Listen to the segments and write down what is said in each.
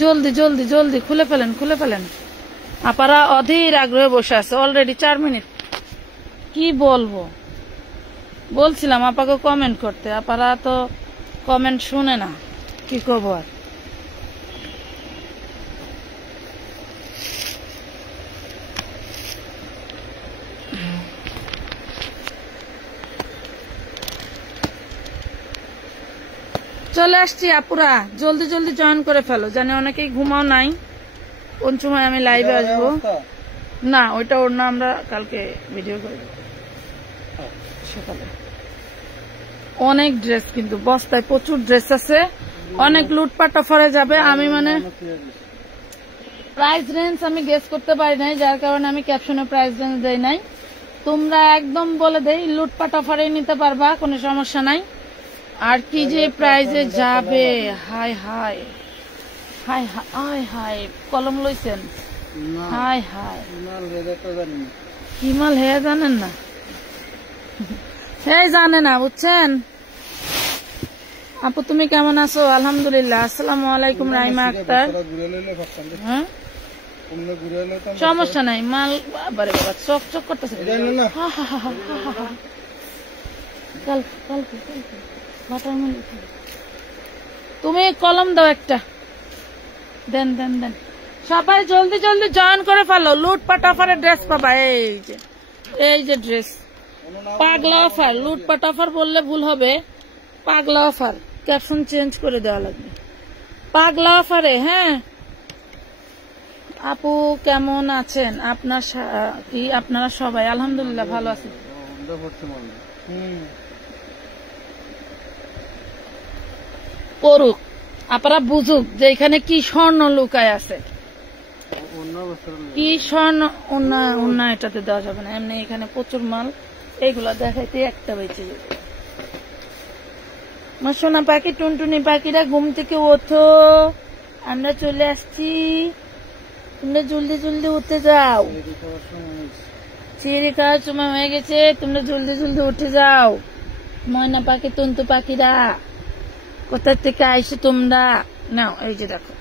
জলদি জলদি জলদি খুলে ফেলেন, খুলে ফেলেন। আপারা অধীর আগ্রহে বসে আছে, অলরেডি 4 মিনিট। কি বলবো, বলছিলাম আপাকে কমেন্ট করতে, আপারা তো কমেন্ট শুনে না, কি করবো আর। চলে আসছি আপুরা, জলদি জলদি জয়েন করে ফেলো, জানি অনেকেই ঘুমাও নাই কোন সময় আমি লাইভে আসবো। না ওইটা ওর না, আমরা কালকে ভিডিও করে দেবো সকালে। অনেক ড্রেস কিন্তু বস্তায় প্রচুর ড্রেস আছে, অনেক লুটপাট অফারে যাবে। আমি মানে প্রাইস রেঞ্জ আমি গেস করতে পারি নাই, যার কারণে আমি ক্যাপশনে প্রাইস রেঞ্জ দেই নাই। তোমরা একদম বলে দেই লুটপাট অফারে নিতে পারবা, কোনো সমস্যা নাই। আর কি যে প্রাইজে যাবে, high high high high high. কলম লইছেন? হাই হাই, কি মাল হে জানেন না, হে জানে না, বুঝছেন। আপু তুমি কেমন আছো? আলহামদুলিল্লাহ। আসসালামু আলাইকুম রাইমা আক্তার। হ্যাঁ সমস্যা নাই, মাল বারে বাবা চক চক করতেছে। তুমি কলম দাও একটা, দেন দেন দেন। সবাই জলদি জলদি জয়েন করে ফেলো, লুটপাট অফারে ড্রেস পাবা। এই যে ড্রেস, পাগলা অফার। লুটপাট অফার বললে ভুল হবে, পাগলা অফার। ক্যাপশন চেঞ্জ করে দেওয়া লাগবে, পাগলা অফারে। হ্যাঁ আপু কেমন আছেন? আপনারা সবাই? আলহামদুলিল্লাহ ভালো আছি। করুক, আপনারা বুঝুক যে এখানে কি স্বর্ণ লুকায় আছে, কি স্বর্ণ। অন্য এটাতে দেওয়া যাবে না, এমনি এখানে প্রচুর মাল। এইগুলা দেখাইতে একটা বেঁচে যাবে। আমার সোনা পাখি, টুনটুনি পাখিরা ঘুম থেকে ওঠো, আমরা চলে আসছি। তোমরা জলদি জলদি উঠে যাও, চিড়ি খাওয়ার সময় হয়ে গেছে, তোমরা জলদি জলদি উঠে যাও। ময়না পাখি, তন্তু পাখিরা কোথা থেকে আইসো তোমরা? নাও এই যে দেখো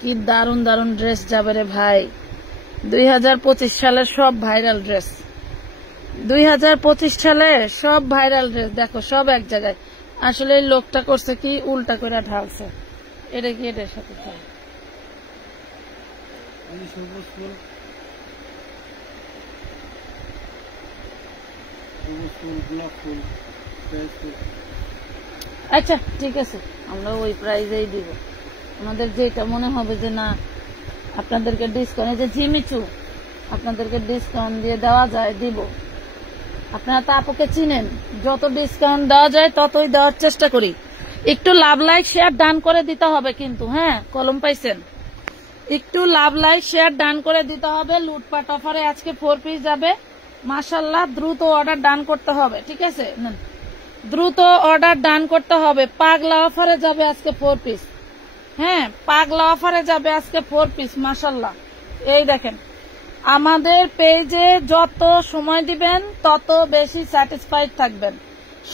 কি দারুন দারুন ড্রেস যাবে রে ভাই। 2025 সালের সব ভাইরাল ড্রেস, 2025 সালে সব ভাইরাল ড্রেস দেখো, সব এক জায়গায়। আসলে এই লোকটা করছে কি, উল্টা করে ঢালছে। এটা কি এটার সাথে আচ্ছা ঠিক আছে, আমরা ওই প্রাইজেই দিব। আমাদের যেটা মনে হবে যে না আপনাদেরকে ডিসকাউন্ট, যে ঝিমিচু আপনাদেরকে ডিসকাউন্ট দিয়ে দেওয়া যায় দিব। আপনারা তো আপুকে চিনেন, যত ডিসকাউন্ট দেওয়া যায় ততই দেওয়ার চেষ্টা করি। একটু লাভ লাইক শেয়ার ডান করে দিতে হবে কিন্তু। হ্যাঁ কলম পাইছেন, একটু লাভ লাইক শেয়ার ডান করে দিতে হবে। লুটপাট অফারে আজকে 4 পিস যাবে মাশাআল্লাহ। দ্রুত অর্ডার ডান করতে হবে, ঠিক আছে? দ্রুত অর্ডার ডান করতে হবে। পাগলা অফারে যাবে আজকে 4 পিস। হ্যাঁ পাগলা অফারে যাবে আজকে 4 পিস মাশাআল্লাহ। এই দেখেন, আমাদের পেজে যত সময় দিবেন তত বেশি স্যাটিসফাইড থাকবেন।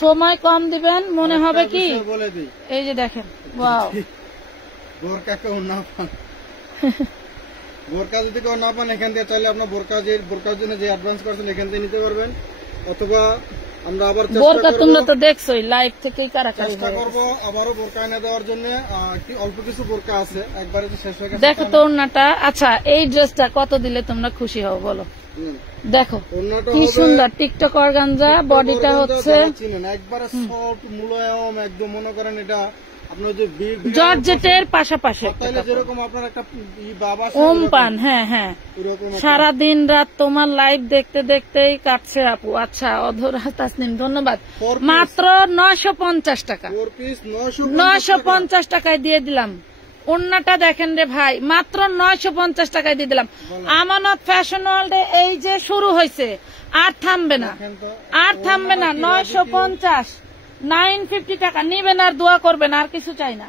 সময় কম দিবেন মনে হবে কি, এই যে দেখেন ওয়াও। বোরকা যদি কেউ না পান এখান থেকে চাইলে আপনার বোরকার জন্য যে অ্যাডভান্স করছেন এখান থেকে নিতে পারবেন, অথবা আমরা আবার বোরকা তোমরা তো দেখছোই লাইভ থেকেই কারাকারি চেষ্টা করবো আবারও বোরকা এনে দেওয়ার জন্য। অল্প কিছু বোরকা আছে, একবারে তো শেষ হয়ে গেছে। দেখো তো ওড়নাটা। আচ্ছা এই ড্রেসটা কত দিলে তোমরা খুশি হও বলো? দেখো কি সুন্দর টিকটক অর্গানজা, বডিটা হচ্ছে একবারে সফট মুলায়ম একদম, মনে করেন এটা আপনার যে জর্জেটের পাশাপাশি যেরকম আপনার একটা ওম পান। হ্যাঁ হ্যাঁ, সারাদিন রাত তোমার লাইভ দেখতে দেখতেই কাটছে আপু। আচ্ছা অধরা তাসনিম ধন্যবাদ। মাত্র 950 টাকা, 950 টাকায় দিয়ে দিলাম। ওড়নাটা দেখেন রে ভাই, মাত্র 950 টাকায় দিয়ে দিলাম। আমানত ফ্যাশন ওয়ার্ল্ডে এই যে শুরু হয়েছে, আর থামবে না, আর থামবে না। 950, 950 টাকা নিবেন আর দোয়া করবেন, আর কিছু চাই না।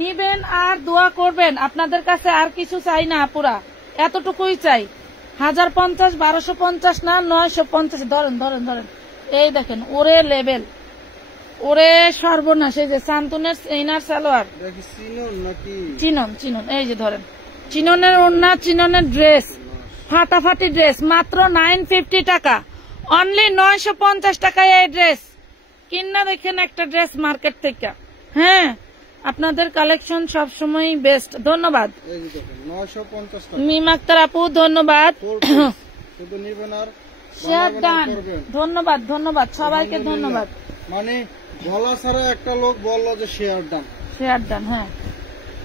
নিবেন আর দোয়া করবেন, আপনাদের কাছে আর কিছু চাই না আপুরা, এতটুকুই চাই। 1050, 1250 না 950। ধরেন ধরেন ধরেন, এই দেখেন ওরে লেভেল, ওরে সর্বনাশ, এই যে শান্তনের ইনার সালোয়ার, দেখি চিনন নাকি? চিনন চিনন, এই যে ধরেন চিননের ওড়না, চিননের ড্রেস, ফাটাফাটি ড্রেস, মাত্র 950 টাকা, অনলি 950 টাকায় এই ড্রেস কিনা দেখেন একটা ড্রেস মার্কেট থেকে। হ্যাঁ, আপনাদের কালেকশন সবসময় বেস্ট। ধন্যবাদ এই যে দেখেন 950 টাকা। মিম আক্তার আপু ধন্যবাদ। শুধু নিবেন আর শেয়ার ডান, করবেন। ধন্যবাদ ধন্যবাদ সবাইকে, ধন্যবাদ। মানে বলা ছাড়া একটা লোক বললো যে শেয়ার ডান। শেয়ার ডান, হ্যাঁ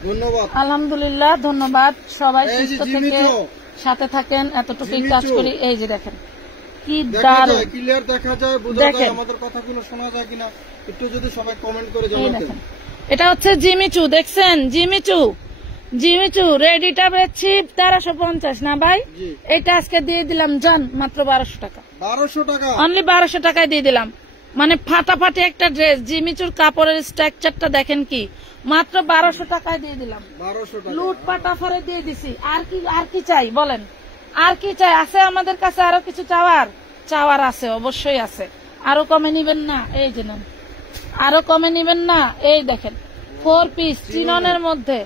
ধন্যবাদ, আলহামদুলিল্লাহ, ধন্যবাদ। সবাই এই যে সুস্থ জিমি থেকে চো। সাথে থাকেন, এতটুকুই জিমি কাজ চো। করি। এই যে দেখেন কি দেখা দারুণ, যায়, ক্লিয়ার দেখা যায়, বোঝা দেখেন। যায়, আমাদের কথাগুলো শোনা যায় কিনা একটু যদি সবাই কমেন্ট করে এই জানাতেন। দেখেন, এটা হচ্ছে জিমিচু, দেখছেন জিমিচু, জিমিচু রেডিটা বেচছি 1350 না ভাই? জি। এটা আজকে দিয়ে দিলাম জান মাত্র 1200 টাকা, 1200 টাকা। অনলি 1200 টাকায় দিয়ে দিলাম। মানে ফাটাফাটি একটা ড্রেস, জিমিচুর কাপড়ের স্ট্রাকচারটা দেখেন কি, মাত্র 1200 টাকায় দিয়ে দিলাম। 1200 টাকা। লুটপাট অফারে দিয়ে দিছি। আর কি চাই বলেন, আর কি চাই? আছে আমাদের কাছে আরো কিছু চাওয়ার আছে, অবশ্যই আছে। আরো কমে নিবেন না? এই যে নেন, আরো কমে নিবেন না? এই দেখেন 4 পিস চিননের মধ্যে,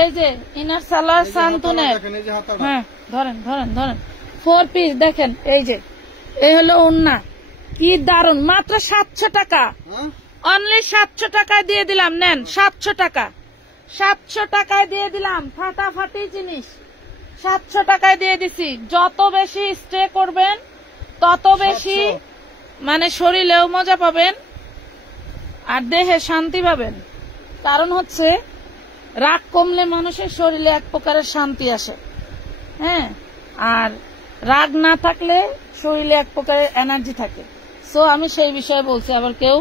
এই যে ইনার সালোয়ার শান্তনের, দেখেন এই যে হাতাটা। হ্যাঁ ধরেন ধরেন ধরেন 4 পিস দেখেন, এই যে এই হলো ওড়না, কি দারুন, মাত্র 700 টাকা, হ্যাঁ? অনলি 700 টাকায় দিয়ে দিলাম। নেন 700 টাকা, 700 টাকায় দিয়ে দিলাম, ফাটাফাটি জিনিস 700 টাকায় দিয়ে দিছি। যত বেশি স্টে করবেন তত বেশি 700 মানে শরীরেও মজা পাবেন আর দেহে শান্তি পাবেন। কারণ হচ্ছে রাগ কমলে মানুষের শরীরে এক প্রকারের শান্তি আসে, হ্যাঁ, আর রাগ না থাকলে শরীরে এক প্রকারের এনার্জি থাকে। সো আমি সেই বিষয়ে বলছি, আবার কেউ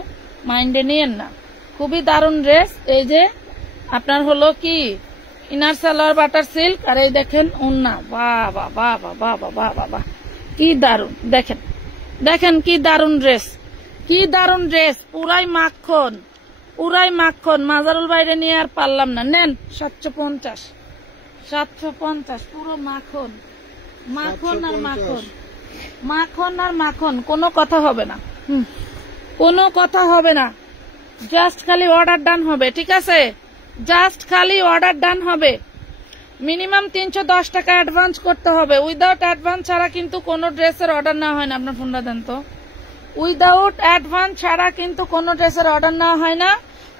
মাইন্ডে নিয়েন না। খুবই দারুণ ড্রেস। এই যে আপনার হলো কি ইনার সালোয়ার বাটার সিল্ক, আর এই দেখেন ওন্না, বাহ বাহ বাহ বাহ বাহ বাহ বাহ বাহ বাহ, কি দারুণ, দেখেন দেখেন কি দারুণ ড্রেস, কি দারুণ ড্রেস, পুরাই মাখন, পুরাই মাখন। মাজারুল বাইরে নিয়ে আর পারলাম না। নেন 750, 750, পুরো মাখন, মাখন আর মাখন, মাখন আর মাখন, কোনো কথা হবে না, কোনো কথা হবে না। জাস্ট খালি অর্ডার ডান হবে, ঠিক আছে? জাস্ট খালি অর্ডার ডান হবে। মিনিমাম 310 টাকা অ্যাডভান্স করতে হবে। উইদাউট অ্যাডভান্স ছাড়া কিন্তু কোনো ড্রেসের অর্ডার নেওয়া হয় না। আপনার ফোনটা দেন তো। উইদাউট অ্যাডভান্স ছাড়া কিন্তু কোনো ড্রেসের অর্ডার নেওয়া হয় না।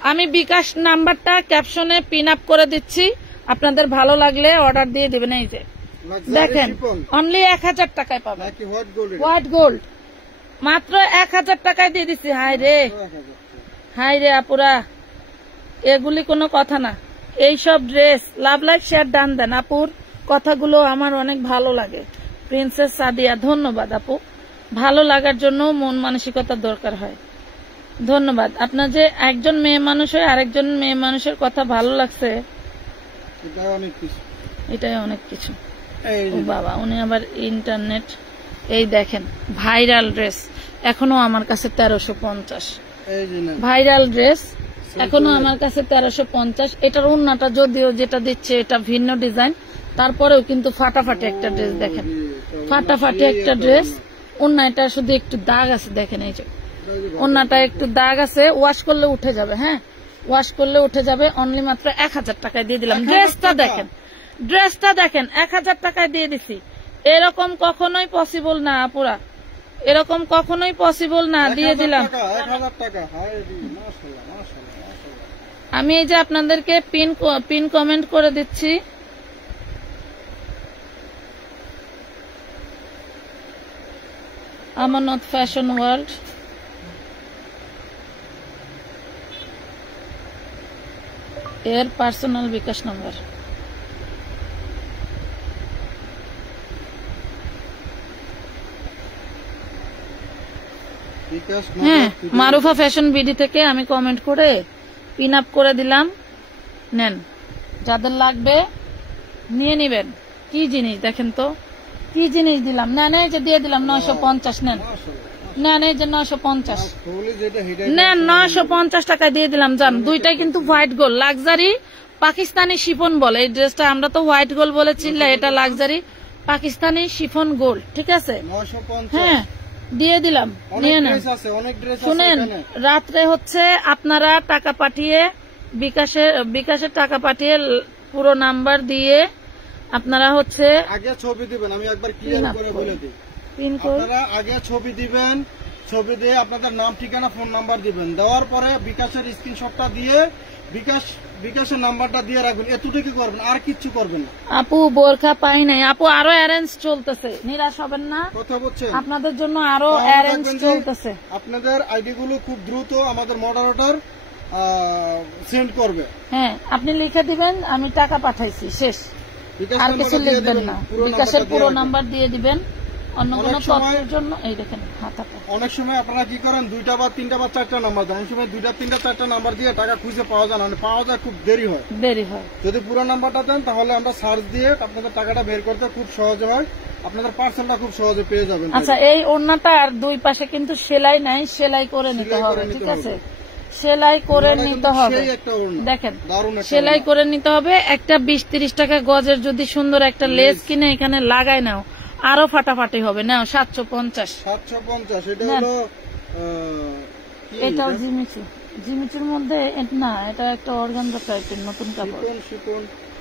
আমি বিকাশ নাম্বারটা ক্যাপশনে পিন আপ করে দিচ্ছি, আপনাদের ভালো লাগলে অর্ডার দিয়ে দিবেন। এই যে দেখেন, অনলি 1000 টাকায় পাবেন, হোয়াইট গোল্ড, মাত্র 1000 টাকায় দিয়ে দিচ্ছি। হাই রে, হাই রে আপুরা, এগুলি কোনো কথা না। এইসব ড্রেস লাভ লাইক শেয়ার ডান দেন। আপুর কথাগুলো আমার অনেক ভালো লাগে। প্রিন্সেস সাদিয়া, ধন্যবাদ আপু। ভালো লাগার জন্য মন মানসিকতার দরকার হয়। ধন্যবাদ। আপনার যে একজন মেয়ে মানুষ হয়ে আরেকজন মেয়ে মানুষের কথা ভালো লাগছে, এটাই অনেক কিছু। ও বাবা, উনি আবার ইন্টারনেট। এই দেখেন ভাইরাল ড্রেস, এখনো আমার কাছে 1350, ভাইরাল ড্রেস এখনো আমার কাছে 1350। এটার ওড়নাটা যদিও যেটা দিচ্ছে এটা ভিন্ন ডিজাইন, তারপরেও কিন্তু ফাটাফাটি একটা ড্রেস। দেখেন ফাটাফাটি একটা ড্রেস। ওড়না এটা শুধু একটু দাগ আছে, দেখেন এই যে ওড়নাটা একটু দাগ আছে, ওয়াশ করলে উঠে যাবে। হ্যাঁ, ওয়াশ করলে উঠে যাবে। অনলি মাত্র 1000 টাকায় দিয়ে দিলাম। ড্রেসটা দেখেন, ড্রেসটা দেখেন, 1000 টাকায় দিয়ে দিছি। এরকম কখনোই পসিবল না আপুরা, এরকম কখনোই পসিবল না। দিয়ে দিলাম। আমি এই যে আপনাদেরকে পিন কমেন্ট করে দিচ্ছি। আমানত ফ্যাশন ওয়ার্ল্ড, এর পার্সোনাল বিকাশ নাম্বার। হ্যাঁ, মারুফা ফ্যাশন বিডি থেকে আমি কমেন্ট করে পিন আপ করে দিলাম। নেন, যাদের লাগবে নিয়ে নিবেন। কি জিনিস দেখেন তো, কি জিনিস দিলাম। নেন, এই যে দিয়ে দিলাম 950। নেন নেন, এই যে 950 নেন, 950 টাকায় দিয়ে দিলাম। জান, দুইটাই কিন্তু white gold, luxury Pakistani chiffon বলে এই ড্রেসটা। আমরা তো হোয়াইট গোল্ড বলেছি, এটা লাক্সারি পাকিস্তানি শিফন গোল্ড, ঠিক আছে? হ্যাঁ, দিয়ে দিলাম, অনেক নিয়ে নেন। ড্রেস আছে, অনেক ড্রেস আছে শুনেন, এখানে। রাত্রে হচ্ছে আপনারা টাকা পাঠিয়ে বিকাশের টাকা পাঠিয়ে পুরো নাম্বার দিয়ে আপনারা হচ্ছে আগে ছবি দিবেন, আমি একবার ক্লিয়ার করে বলে দিই। পিন কোড আপনারা আগে ছবি দিবেন, ছবি দিয়ে আপনাদের নাম ঠিকানা ফোন নাম্বার দিবেন, দেওয়ার পরে বিকাশের স্ক্রিনশটটা দিয়ে বিকাশের নাম্বারটা দিয়ে রাখবেন। এতটুকু করবেন, আর কিচ্ছু করবেন না। আপু বোরখা পাই নাই আপু, আরো অ্যারেঞ্জ চলতেছে, নিরাশ হবেন না, কথা বলছেন, আপনাদের জন্য আরো অ্যারেঞ্জ চলতেছে। আপনাদের আইডি গুলো খুব দ্রুত আমাদের মডারেটর সেন্ড করবে। হ্যাঁ, আপনি লিখে দিবেন আমি টাকা পাঠাইছি, শেষ, বিকাশ আর কিছু নাম্বারটা দিয়ে লিখবেন দিবেন, না। পুরো বিকাশের নাম্বারটা পুরো দিয়ে নাম্বার দিয়ে দিবেন, অন্য কোনো অনেক সময়- তথ্যের জন্য এই দেখেন হাতাটা। অনেক সময় আপনারা কি করেন, 2টা বা 3টা বা 4টা নাম্বার দেন, অনেক সময় 2টা 3টা 4টা নাম্বার দিয়ে টাকা খুঁজে পাওয়া যায় না, মানে পাওয়া যায় খুব দেরি হয়। দেরি হয়। যদি পুরো নাম্বারটা দেন তাহলে আমরা সার্চ দিয়ে আপনাদের টাকাটা বের করতে খুব সহজে হয়, আপনাদের পার্সেলটা খুব সহজে পেয়ে যাবেন। আচ্ছা, এই ওড়নাটার দুই পাশে কিন্তু সেলাই নাই, সেলাই করে নিতে সেলাই হবে, করে নিতে ঠিক আছে, হবে। সেলাই করে ওড়নাটা নিতে কিন্তু হবে। সেই একটা ওড়না, দেখেন, দারুণ একটা সেলাই ওড়না। করে নিতে হবে। একটা 20-30 টাকা গজের যদি সুন্দর একটা লেস কিনে এখানে লাগাই নাও, আরো ফাটাফাটি হবে। নাও 750। 750, এটা নেন। হলো কি এটাও এটা? জিমিচুর মধ্যে না, এটা একটা অর্গানজা টাইপের নতুন কাপড়,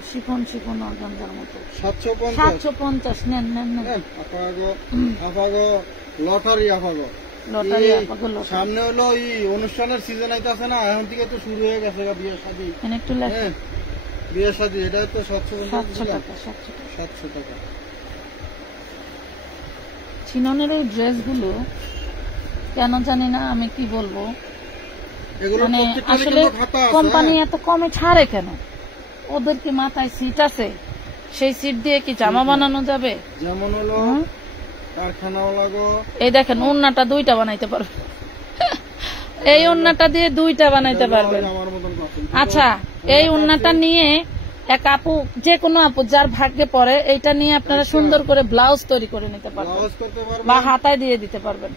শিপন শিফন অর্গানজার মতো। 750 750 নেন নেন নেন। আপাগো লটারি আপাগো লটারি এই আপাগো লটারি। সামনে হলো এই অনুষ্ঠানের সিজন আইতাছে না, এখন থেকে তো শুরু হয়ে গেছে বিয়ে শাদী। এখানে একটু লেখা হ্যাঁ, বিয়ে শাদী, এটা তো 750 700 টাকা 700 টাকা। 700 টাকা। চিননের এই ড্রেসগুলো কেন জানি না, আমি কি বলবো, এগুলো মানে প্রত্যেকটারই আসলে কিন্তু খাতা আছে, কোম্পানি হ্যাঁ। এত কমে ছাড়ে কেন? ওদের কি মাথায় সিট আছে? সেই সিট দিয়ে কি জামা বানানো যাবে? যেমন হলো হুম? কারখানাওয়ালা গো, এই দেখেন, ওড়নাটা 2টা বানাইতে পারবে, এই ওড়নাটা দিয়ে 2টা বানাইতে পারবেন। আমার মতন পাচ্ছেন। আচ্ছা, এই ওড়নাটা নিয়ে এক আপু, যে কোনো আপু যার ভাগ্যে পড়ে, এইটা নিয়ে আপনারা সুন্দর করে ব্লাউজ তৈরি করে নিতে পারবেন, ব্লাউজ করতে পারবেন, বা হাতায় দিয়ে দিতে পারবেন।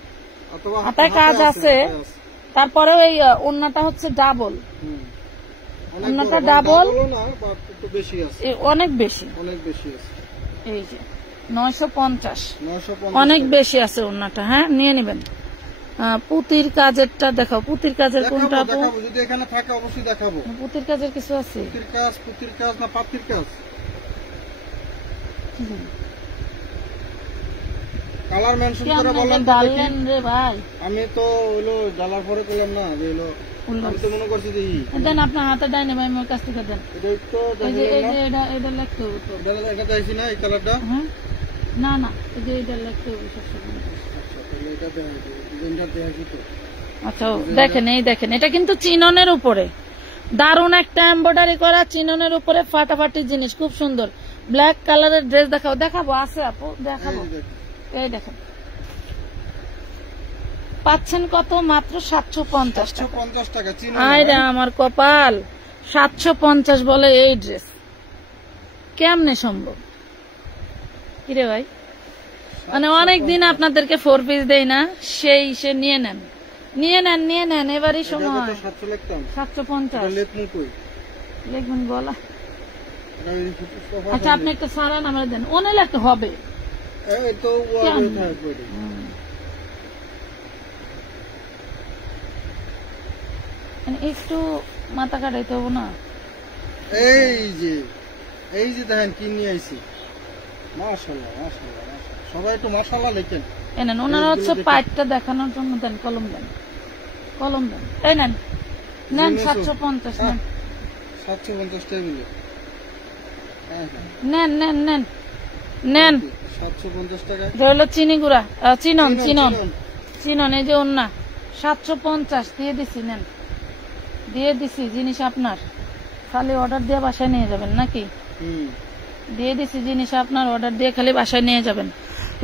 অথবা হাতায় কাজ আছে, হাতায় আছে। তারপরেও এই ওড়নাটা হচ্ছে ডাবল, হুম। অনেক ওড়নাটা বড়, ডাবল, ডাবলও না, বাট একটু বেশি আছে, অনেক বেশি। অনেক বেশি আছে। এই যে 950, 950 অনেক বেশি আছে ওড়নাটা। হ্যাঁ, নিয়ে নেবেন। পুতির কাজেরটা দেখাও, পুতির কাজের কোনটা আপু? দেখাবো, যদি এখানে থাকে অবশ্যই দেখাবো। পুতির কাজের কিছু আছে? পুতির কাজ না পাতির কাজ, কালার মেনশন করে বলেন তো দেখি। ডাললেন রে ভাই, আমি তো হইলো ডালার পরে করলাম না, যে হইলো আমি তো মনে করছি যে দেন আপনার হাতে ডাইনে ভাই, আমার কাছ থেকে দেন। এটা তো এই যে এটা লিখতে হবে তো। এটা চাইছি না, এই কালারটা। হ্যাঁ, না না, এই যে এটা লিখতে হবে 750। আচ্ছা, তাহলে এটা দেখাই, ডিজাইনটা দেখাই তো। আচ্ছা, দেখেন, এই দেখেন, এটা কিন্তু চিননের উপরে দারুণ একটা এমব্রয়ডারি করা, চিননের উপরে ফাটাফাটি জিনিস, খুব সুন্দর। ব্ল্যাক কালারের ড্রেস দেখাবো, আছে আপু, দেখাবো। এই দেখুন। এই দেখেন, পাচ্ছেন কত? মাত্র 750 টাকা। 750 টাকা চিনো। আরে আমার কপাল, 750 বলে এই ড্রেস, কেমনে সম্ভব? কিরে ভাই, মানে অনেকদিন আপনাদেরকে 4 পিস দেই না, সেই সে নিয়ে নেন, এবারই সময়। 700 লিখতাম। 750 লেখমু কই? লিখবেন গলা। এটা এই সোফা আচ্ছা, আপনি একটা সারা নাম্বার দেন, ওনে লেখতে হবে। এই তো ওয়াবে থাকবে। মানে একটু মাথা কাটাইতে হবে না? এই যে দেখেন কি নিয়ে আইছি, মাশাআল্লাহ মাশাআল্লাহ মাশাআল্লাহ, সবাই একটু মাশাআল্লাহ লেখেন। এনেন, ওনারা হচ্ছে পাইটটা দেখানোর জন্য দেন, কলম দেন। এই নেন 750 নেন। 750 টাকা বলে। হ্যাঁ নেন 750 টাকা। এটা হলো চিনি গুঁড়া, চিনন, এই যে ওন্না 750 দিয়ে দিছি, নেন, দিয়ে দিছি। জিনিস আপনার, খালি অর্ডার দিয়ে বাসায় নিয়ে যাবেন নাকি? দিয়ে দিছি জিনিস আপনার, অর্ডার দিয়ে খালি বাসায় নিয়ে যাবেন।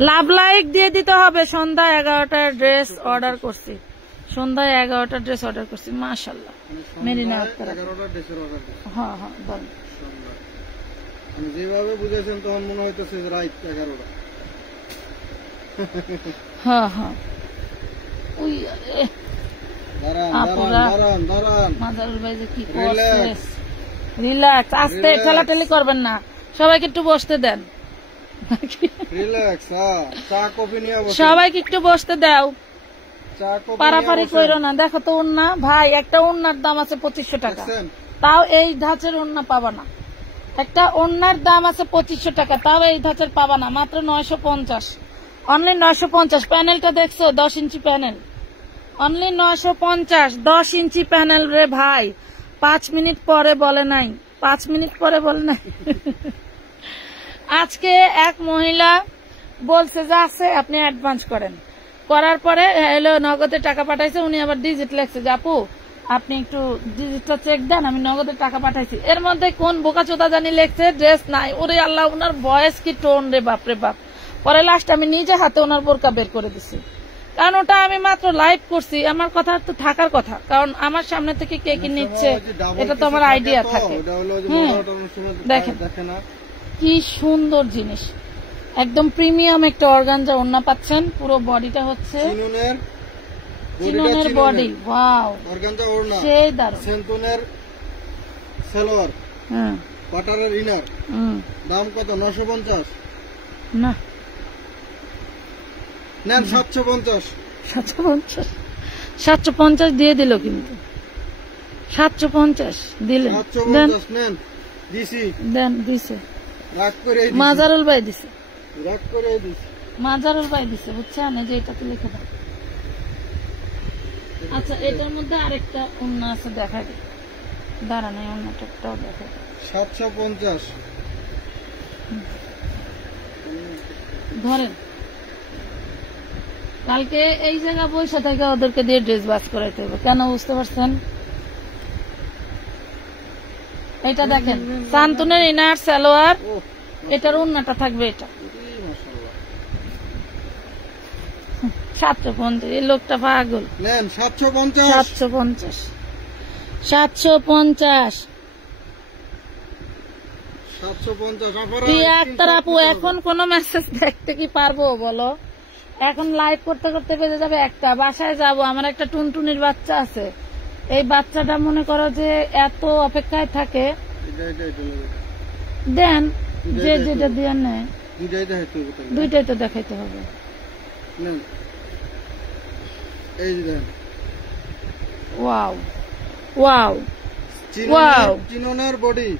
লাভ লাইক দিয়ে দিতে হবে। সন্ধ্যা 11টার ড্রেস অর্ডার করছি, মাশাআল্লাহ। মেরিনা আক্তার, 11টা ড্রেসের অর্ডার দিছি। হ্যাঁ বল। আমি যেভাবে বুঝেছেন তখন মনে হইতেছে যে রাত 11টা। হ্যাঁ ওই দাঁড়ান। মাজারুল ভাই যে কি করছে, রিল্যাক্স, আস্তে ঠেলাঠেলি করবেন না, সবাইকে একটু বসতে দেন। রিল্যাক্স। চা কফি নিয়ে বসে, সবাইকে একটু বসতে দাও, চা কফি পারাপারি কইরো না। দেখো তো ওড়না ভাই, একটা ওড়নার দাম আছে 2500 টাকা, দেখছেন? তাও এই ধাঁচের ওড়না পাবা না। একটা ওড়নার দাম আছে 2500 টাকা, তাও এই ধাঁচের পাবা না, মাত্র 950, অনলি 950। প্যানেলটা দেখছো, 10 ইঞ্চি প্যানেল, অনলি 950, 10 ইঞ্চি প্যানেল রে ভাই। 5 মিনিট পরে বলে নাই, 5 মিনিট পরে বলে নাই। আজকে এক মহিলা বলছে যে আছে, আপনি অ্যাডভান্স করেন, করার পরে হলো নগদে টাকা পাঠাইছে। উনি আবার ডিজিট লেখছে যে আপু আপনি একটু ডিজিটটা চেক দেন, আমি নগদে টাকা পাঠাইছি। এর মধ্যে কোন বোকাচোদা জানি লেখছে ড্রেস নাই। ওরে আল্লাহ, ওনার ভয়েস কি টোন রে, বাপরে বাপ। পরে লাস্ট আমি নিজে হাতে ওনার বোরকা বের করে দিছি, কারণ ওটা আমি মাত্র লাইভ করছি। আমার কথা তো থাকার কথা, কারণ আমার সামনে থেকে কে কি নিচ্ছে এটা তো আমার আইডিয়া থাকে। দেখেন কি সুন্দর জিনিস, একদম প্রিমিয়াম একটা অর্গানজা ওড়না পাচ্ছেন। পুরো বডিটা হচ্ছে চিননের বডি, ওয়াও অর্গানজা ওড়না, সেই দারুণ। সেন্টনের সালোয়ার, বাটারের ইনার, দাম কত? 950 না, নেন 750। 750 দিয়ে দিল, কিন্তু 750 দিলেন, 750 নেন, দিছি, দেন দিছে। রাগ করে মাজারুল ভাই দিছে, রাগ করে দিছি, মাজারুল ভাই দিছে, বুঝছেন? এই যে এটা তো লিখে দাও। আচ্ছা, এটার মধ্যে আরেকটা ওড়না আছে, দেখা দিই, দাঁড়ান এই ওড়নাটাও দেখা দিই। 750 ধরেন, কালকে এই জায়গা বসে থেকে ওদেরকে দিয়ে ড্রেস বাস করাইতে হবে, কেন বুঝতে পারছেন? এটা দেখেন, শান্তনের ইনার সালোয়ার, এটার ওড়নাটা থাকবে এটা 750। এই লোকটা পাগল। নেন 750, 750, 750। 750 প্রিয়া আক্তার আপু, এখন কোন মেসেজ দেখতে কি পারবো বলো? এখন লাইভ করতে করতে বেজে যাবে 1টা, বাসায় যাব। আমার একটা টুনটুনির বাচ্চা আছে, এই বাচ্চাটা মনে করো যে এত অপেক্ষায় থাকে। দেন যে যেটা দিয়ে নেয়, দুইটাই তো দেখাইতে হবে। ওয়াও ওয়াও ওয়াও, চিননের বডি,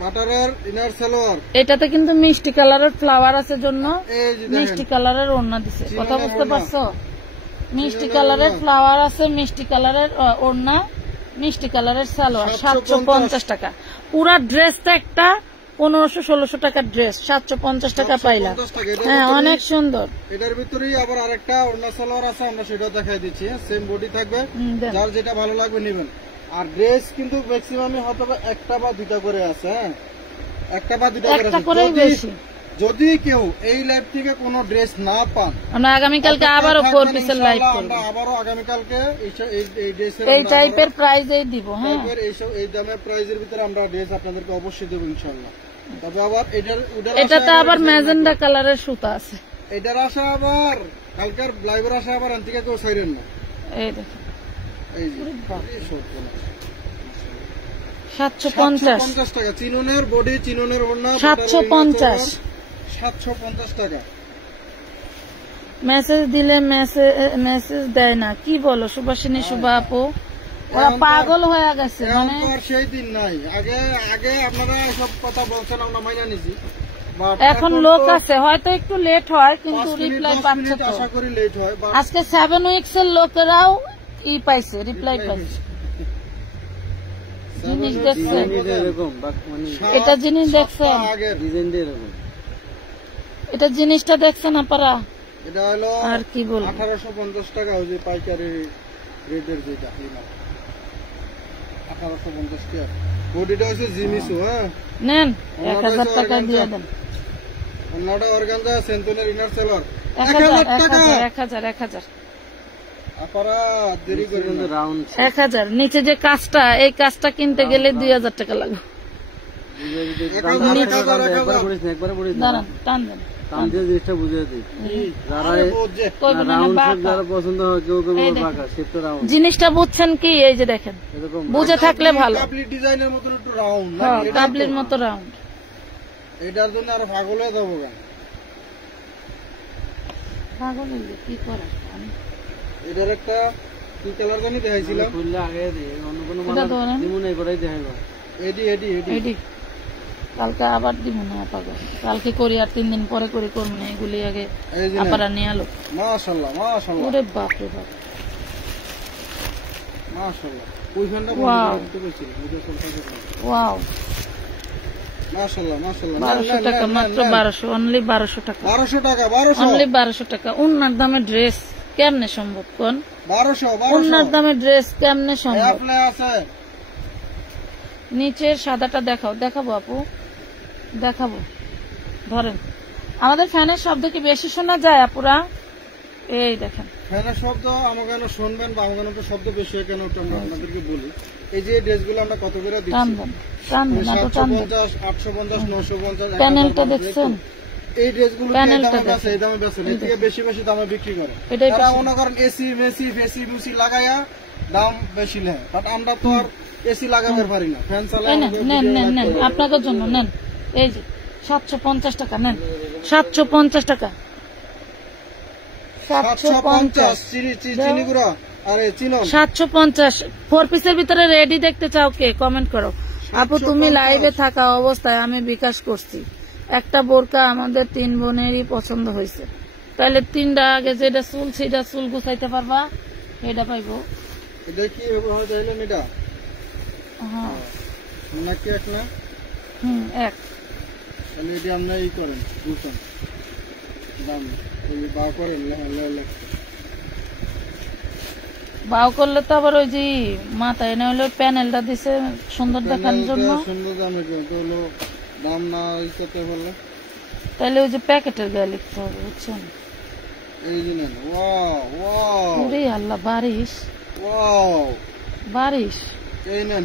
বাটারের ইনার সালোয়ার, এটাতে কিন্তু মিষ্টি কালারের ফ্লাওয়ার আছে জন্য মিষ্টি কালারের ওড়না দিছে। কথা বুঝতে পারছো? মিষ্টি কালারের ফ্লাওয়ার আছে, মিষ্টি কালারের ওড়না, মিষ্টি কালারের সালোয়ার। 750 টাকা পুরা ড্রেসটা, একটা 1500-1600 টাকার ড্রেস 750 টাকা পাইলা। হ্যাঁ, অনেক সুন্দর। এটার ভিতরেই আবার আরেকটা ওড়না সালোয়ার আছে, আমরা সেটাও দেখাই দিচ্ছি। সেম বডি থাকবে, যার যেটা ভালো লাগবে নেবেন। আর ড্রেস কিন্তু ম্যাক্সিমামই হয়তো একটা বা দুটা করে আছে, হ্যাঁ, একটা বা দুটা করে আছে। যদি কেউ এই লাইভ থেকে কোনো ড্রেস না পান, আমরা আগামীকালকে আবারও 4 পিসের লাইভ করব। আমরা আবারও আগামীকালকে এই ড্রেসের এই টাইপের প্রাইসেই দিব। হ্যাঁ, এই দামের প্রাইসের ভিতরে আমরা ড্রেস আপনাদেরকে অবশ্যই দেব ইনশাআল্লাহ। তবে আবার এটাতে আবার ম্যাজেন্ডা কালারের সুতা আছে। এটার আশা আবার কালকার লাইভের আশা আবার আন্তিকা কেউ ছাইরেন না। এই দেখেন, এই যে 750 টাকা চিননের বডি, চিননের ওড়না, 750 টাকা। মেসেজ দিলে মেসেজ দেয় না, কি বলো সুভাষিনী শুভা আপু? ওরা পাগল হয়ে গেছে। মানে সেই দিন নাই, আগে আগে আপনারা সব কথা বলছেন, আমরা মাইনা নিছি। এখন লোক আছে, হয়তো একটু লেট হয়, কিন্তু রিপ্লাই পাচ্ছে তো। আশা করি লেট হয়। আজকে 7 উইকস এর লোকেরাও পাইছে, রিপ্লাই পাইছে। জিনিস দেখছেন, এটা জিনিস দেখছেন, এটা জিনিসটা দেখছেন আপনারা? এটা হলো আর কি বলবো, 1850 টাকা ওই যে পাইকারি রেটের যেটা 1850 টাকা। বডিটা হচ্ছে জিমিসু। হ্যাঁ, নেন 1000 টাকা দিয়ে দেন। অন্যটা অর্গানজা, সেন্টনের ইনার সালোয়ার 1000 টাকা। আপনারা দেরি করেন না, 1000। নিচে যে কাজটা, এই কাজটা কিনতে গেলে 2000 টাকা লাগবে। দাঁড়ান, টান দেন, জিনিসটা বুঝছেন কি? এই যে দেখেন, বুঝে থাকলে ভালো। ডিজাইনের মতন একটু রাউন্ড, কাবলির মতো রাউন্ড। এটার জন্য আরো পাগল হয়ে যাবো। পাগল হইলো, কি করে আমি এটার একটা কি কালার জানি দেখাইছিলাম, এটা ধরেন এডি এডি এডি এডি কালকে আবার দিব না পাগল, কালকে করি আর 3 দিন পরে করে করবো না, এগুলি আগে এই যে আপারা নিয়ে আলো। মাশাআল্লাহ মাশাআল্লাহ ওরে বাপ রে বাপ, মাশাআল্লাহ ওই ফ্যানটা বন্ধ Wow. করতে বলছিল ভিডিও কল করে। ওয়াও, মাশাআল্লাহ মাশাআল্লাহ 1200 টাকা মাত্র, 1200, অনলি 1200 টাকা, 1200 টাকা 1200 অনলি 1200 টাকা। উন্নার দামে ড্রেস কেমনে সম্ভব কোন? 1200 উন্নার দামে ড্রেস কেমনে সম্ভব? অ্যাপ্লাই আছে নিচের সাদাটা দেখাও, দেখাবো আপু, দেখাবো। ধরেন, আমাদের ফ্যানের শব্দ কি বেশি শোনা যায় আপুরা? এই দেখেন, ফ্যানের শব্দ আমার কেন শুনবেন বা আমার কেন তো শব্দ বেশি হয় কেন, ওটা আমরা আপনাদেরকে বলি। এই যে ড্রেসগুলো আমরা কত করে টান দিচ্ছি, দেন, টান দেন, আরো টান দেন। 750 850 950 প্যানেলটা দেখছেন? এই ড্রেসগুলো প্যানেলটা এই দামে বেচে না, এর থেকে বেশি বেশি দামে বিক্রি করে। এটাই তারা বেশি। মনে করেন এসি মেসি ফেসি মুসি লাগাইয়া দাম বেশি নেয়, বাট আমরা তো আর এসি লাগাতে পারি না, ফ্যান চালাই এই নেন, আমাদের নেন video নেন light নেন, করে। আপনাদের জন্য নেন। এই যে 750 টাকা নেন, 750 টাকা, 750 চিনি গুঁড়া, আরে চিনন 750। 4 পিসের ভিতরে রেডি দেখতে চাও কে? কমেন্ট করো। আপু তুমি লাইভে থাকা অবস্থায় আমি বিকাশ করছি, একটা বোরকা আমাদের 3 বোনেরই পছন্দ হয়েছে, তাহলে 3টা আগে যেটা চুল সেটা চুল গুছাইতে পারবা, এটা পাইবো। এটা কি হইলো এটা হ্যাঁ, নাকি এক না, এক। তাহলে এটা আমরা ই করেন বুঝছেন দাম এই বা করেন বাও করলে তো আবার ওই যে মাথায় না হলে প্যানেলটা দিছে সুন্দর দেখানোর জন্য, সুন্দর দামে তো হলো দাম না ই করতে পারলে, তাহলে ওই যে প্যাকেটের গায়ে লিখতে হবে, বুঝছেন? এই যে নেন, ওয়াও ওয়াও ওরে আল্লাহ, বারিশ ওয়াও, বারিশ, এই নেন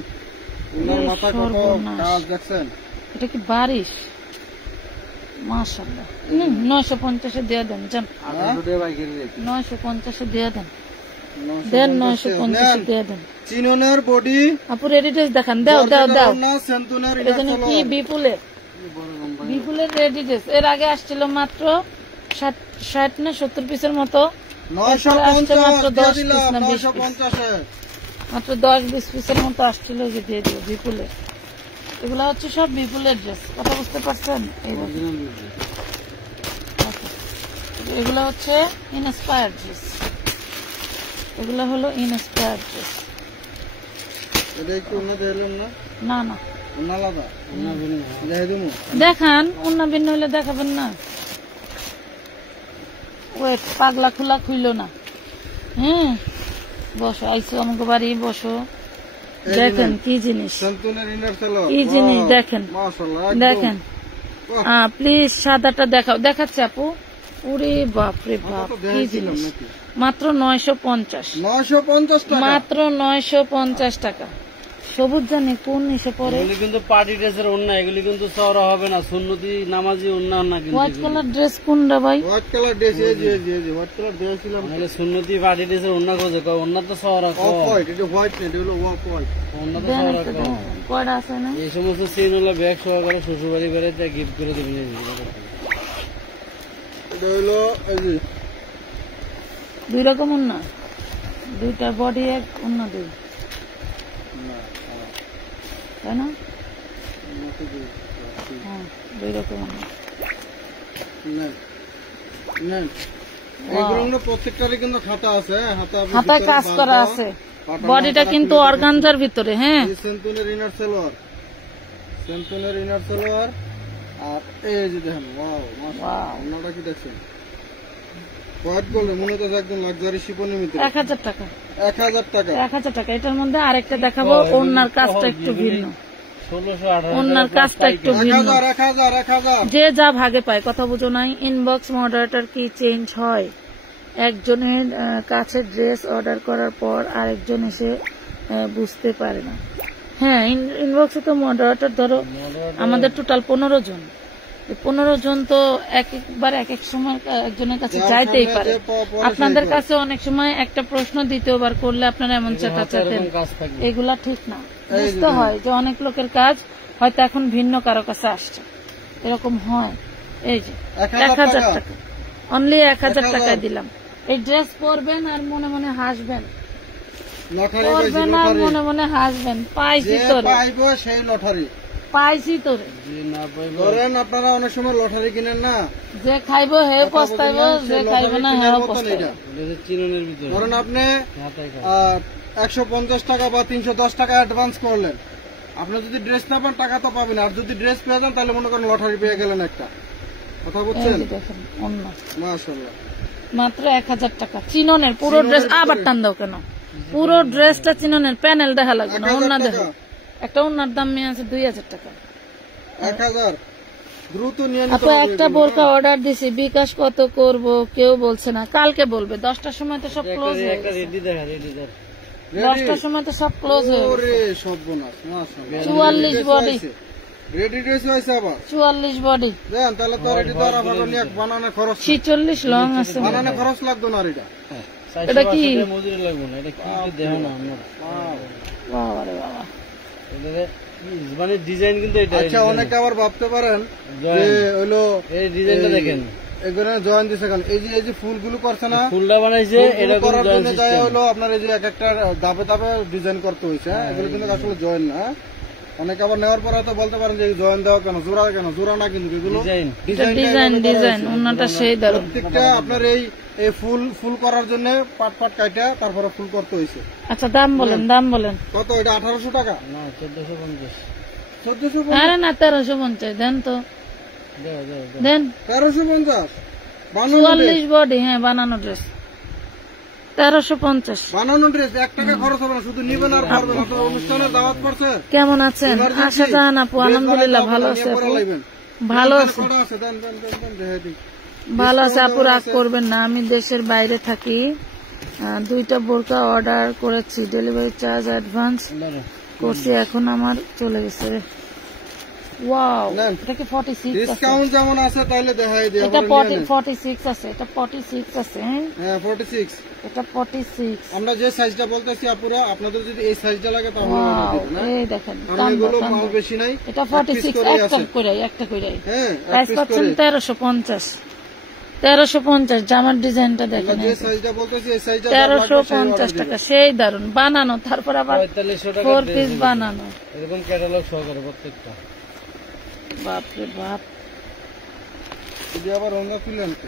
উনার এ মাথা কত সর্বনাশ। কাজ দেখছেন, এটা কি বারিশ? মাশাআল্লাহ। 950 দিয়ে দেন, জান 950 দিয়ে দেন, দেন 950 দিয়ে দেন। চিননের বডি আপু রেডি ড্রেস দেখান, দাও দাও দাও। না সেন্তুনের এটা যেন কি বিপুলের, বিপুলের রেডি ড্রেস। এর আগে আসছিল মাত্র 60 না 70 পিসের মতো, 950 মাত্র 10 দিয়ে দিলাম, পিস না 20 পিস, 950 মাত্র 10-20 পিসের মতো আসছিল, যে দিয়ে দিও বিপুলের। এগুলা হচ্ছে সব বিপুলের ড্রেস, কথা বুঝতে পারছেন? এই দেখুন, এগুলা হচ্ছে ইনস্পায়ার ড্রেস, এগুলা হলো ইনস্পায়ার ড্রেস। এটা একটু উন্না দিলাম না, না না, উন্না আলাদা উন্না ভিন্ন দেখাই দিমু, দেখান, অন্য ভিন্ন হলে দেখাবেন না। ওয়েট, পাগলা খোলা খুইল না। বসো, আইসো আমাকে বাড়ি, বসো। দেখেন কি জিনিস, সেন্তুনের ইনার সালোয়ার, কি জিনিস দেখেন, মাশাআল্লাহ দেখেন। প্লিজ সাদাটা দেখাও, দেখাচ্ছে আপু। ওরে বাপ রে বাপ, কি জিনিস, মাত্র 950, 950 টাকা, মাত্র 950 টাকা। সবুজ জানি কোন নিচে পরে, এগুলি কিন্তু পার্টি ড্রেসের ওন্না, এগুলি কিন্তু চওড়া হবে না, সুন্নতি নামাজি ওন্না না কিন্তু। হোয়াইট কালার ড্রেস কোনটা ভাই? হোয়াইট কালার ড্রেস, এই যে হোয়াইট কালার ড্রেস ছিলাম, নাহলে সুন্নতি পার্টি ড্রেসের ওন্না কোজে কয়, ওন্না তো চওড়া অফ কম, হোয়াইট, এটা হোয়াইট না, এটা হলো অফ হোয়াইট। ওন্না তো দেন চওড়া একটা কম। দেন, কয়টা আছে না? এই সমস্ত সিন হলে ব্যাগ সহকারে শ্বশুর বাড়ি বেড়াইতে গিফট করে দেবেন। এটা হলো এই যে 2 রকম উন্না, 2টা বডি এক উন্না 2, তাই না? হ্যাঁ, 2 রকম উন্না। নেন নেন, এগুলো প্রত্যেকটারই কিন্তু খাতা আছে, হাতায় কাজ করা আছে, বডিটা কিন্তু অর্গানজার ভিতরে। হ্যাঁ, সেন্তুনের ইনার সালোয়ার, সেন্তুনের ইনার সালোয়ার, আর এই যে দেখেন, ওয়াও মাশাআল্লাহ, ওনাটা কি দেখছেন, হোয়াইট গোল্ড, মনে হচ্ছে একদম লাক্সারি শিপনের ভিতরে। 1000 টাকা, 1000 টাকা, 1000 টাকা। এটার মধ্যে আরেকটা দেখাবো, ওনার কাজটা একটু ভিন্ন, 1600-1800 ওনার কাজটা একটু ভিন্ন। 1000 যে যা ভাগে পায়, কথা বুঝো নাই। ইনবক্স মডারেটর কি চেঞ্জ হয়? একজনের কাছে ড্রেস অর্ডার করার পর আরেকজন এসে বুঝতে পারে না। হ্যাঁ, ইনবক্সে তো মডারেটর ধরো আমাদের টোটাল 15 জন, 15 জন তো একবার এক এক সময় একজনের কাছে যাইতেই পারে। আপনাদের কাছে অনেক সময় একটা প্রশ্ন দ্বিতীয়বার করলে আপনারা এমন চেতাচেতেন, কাজ থাকবে। এগুলা ঠিক না। বুঝতে হয় যে অনেক লোকের কাজ হয়তো এখন ভিন্ন কারো কাছে আসছে, এরকম হয়। এই যে 1000 টাকা, অনলি 1000 টাকায় দিলাম। এই ড্রেস পরবেন আর মনে মনে হাসবেন, লটারি পরবেন আর মনে মনে হাসবেন। পাইছি তোরে, পাইব সেই লটারি, পাইছি তোরে। যে না পাইবো ধরেন আপনারা অনেক সময় লটারি কিনেন না, যে খাইবো হে পস্তাইব, যে খাইব না হেও পস্তাইব। এটা চিননের ভিতরে ধরেন আপনি মাথায় খায়। 150 টাকা বা 310 টাকা অ্যাডভান্স করলেন, আপনি যদি ড্রেস না পান টাকা তো পাবেন, আর যদি ড্রেস পেয়ে যান তাহলে মনে করেন লটারি পেয়ে গেলেন একটা। কথা এই বুঝছেন? যে দেখেন অন্য মাশাআল্লাহ। মাত্র 1000 টাকা চিননের পুরো ড্রেস। আবার টান দাও কেন? পুরো ড্রেসটা চিননের, প্যানেল দেখা লাগবে না, 1000 ওন্না টাকা। দেখো। একটা ওন্নার দাম আছে 2000 টাকা। 1000 দ্রুত নিয়ে নিতে আপু হবে একটা এগুলো, বোরকা অর্ডার দিছি, বিকাশ কত করব কেউ বলছে না। কালকে বলবে, 10টার সময় তো সব ক্লোজ হয়ে একটা গেছে। রেডি দেখা, রেডি দেখা। Ready? 10টার সময় তো সব ক্লোজ হয়ে গেছে। ওরে সর্বনাশ, মাশাআল্লাহ। 44 বডি, রেডি ড্রেস হয়েছে আবার। 44 বডি, দেন তাহলে তো রেডি তো আর আপনার নিয়ে বানানো খরচ, 46 লং আছে। বানানো খরচ লাগতো না এটা। এটা কি? মজুরি লাগবে না, এটা কি দেখো না আমরা। বাবা রে বাবা, এটা মানে ডিজাইন কিন্তু এটা। আচ্ছা অনেকে আবার ভাবতে পারেন যে হইলো এই ডিজাইনটা দেখেন, এখানে জয়েন দিছে কেন, এই যে ফুলগুলো করছে না, ফুলটা বানাইছে এটা করার কিন্তু জন্য যায় হলো আপনার এই যে এক একটা ধাপে ধাপে ডিজাইন করতে হয়েছে, হ্যাঁ? এগুলো কিন্তু আসলে জয়েন না, হ্যাঁ? অনেকে আবার নেওয়ার পরে হয়তো বলতে পারেন যে জয়েন দেওয়া কেন, জোড়া না, কিন্তু এগুলো ডিজাইন। ডিজাইন ওনাটা সেই দারুন। প্রত্যেকটা আপনার এই ফুল করার জন্য পাট কাটা তারপরে ফুল করতে হয়েছে। আচ্ছা দাম বলেন, দাম বলেন। কত এটা? 1800 টাকা, না 1450। 1450, আরে না 1350 দেন তো, দাও দাও দাও। দেন। 1350 44 বডি, হ্যাঁ বানানো ড্রেস 1350। বানানো ড্রেস 1 টাকা খরচ হবে না, শুধু নিবেন আর পরবেন। আপনার অনুষ্ঠানের দাওয়াত পড়ছে, কেমন আছেন? আশা জাহান আপু, আলহামদুলিল্লাহ ভালো আছে আপু, ভালো আছে, কটা আছে? দেন দেন দেন দেন দেখে দিই। ভালো আছে আপু, রাগ করবেন না। আমি দেশের বাইরে থাকি, 2টা বোরকা অর্ডার করেছি, ডেলিভারি চার্জ অ্যাডভান্স দাঁড়াও। করছি, এখন আমার চলে গেছে। ওয়াও, নেন। এটা কি 46 আছে? ডিসকাউন্ট যেমন আছে তাইলে দেখাই দিই। এটা আপনারা নিয়ে নেন। 46 আছে, এটা 46 আছে, হ্যাঁ হ্যাঁ 46। এটা 46। আমরা যে সাইজটা বলতেছি আপুরা, আপনাদের যদি এই সাইজটা লাগে তাহলে আমরা ওয়াও, দিব না, এই দেখেন কারণ দাম এগুলো দাম মাল বেশি নাই। এটা এক piece 46, করেই একটা আছে। কইরাই, একটা কইরাই। হ্যাঁ এক প্রাইস piece পাচ্ছেন করে। 1350, 1350। জামার ডিজাইনটা দেখেন, আমরা যে সাইজটা বলতেছি এই সাইজটা 1350 টাকা, সেই দারুন বানানো, তারপর আবার 4500 টাকা 4 পিস বানানো। এরকম ক্যাটালগ সহকারে প্রত্যেকটা। বাপরে বাপ, যদি আবার অন্য খুলেন তো।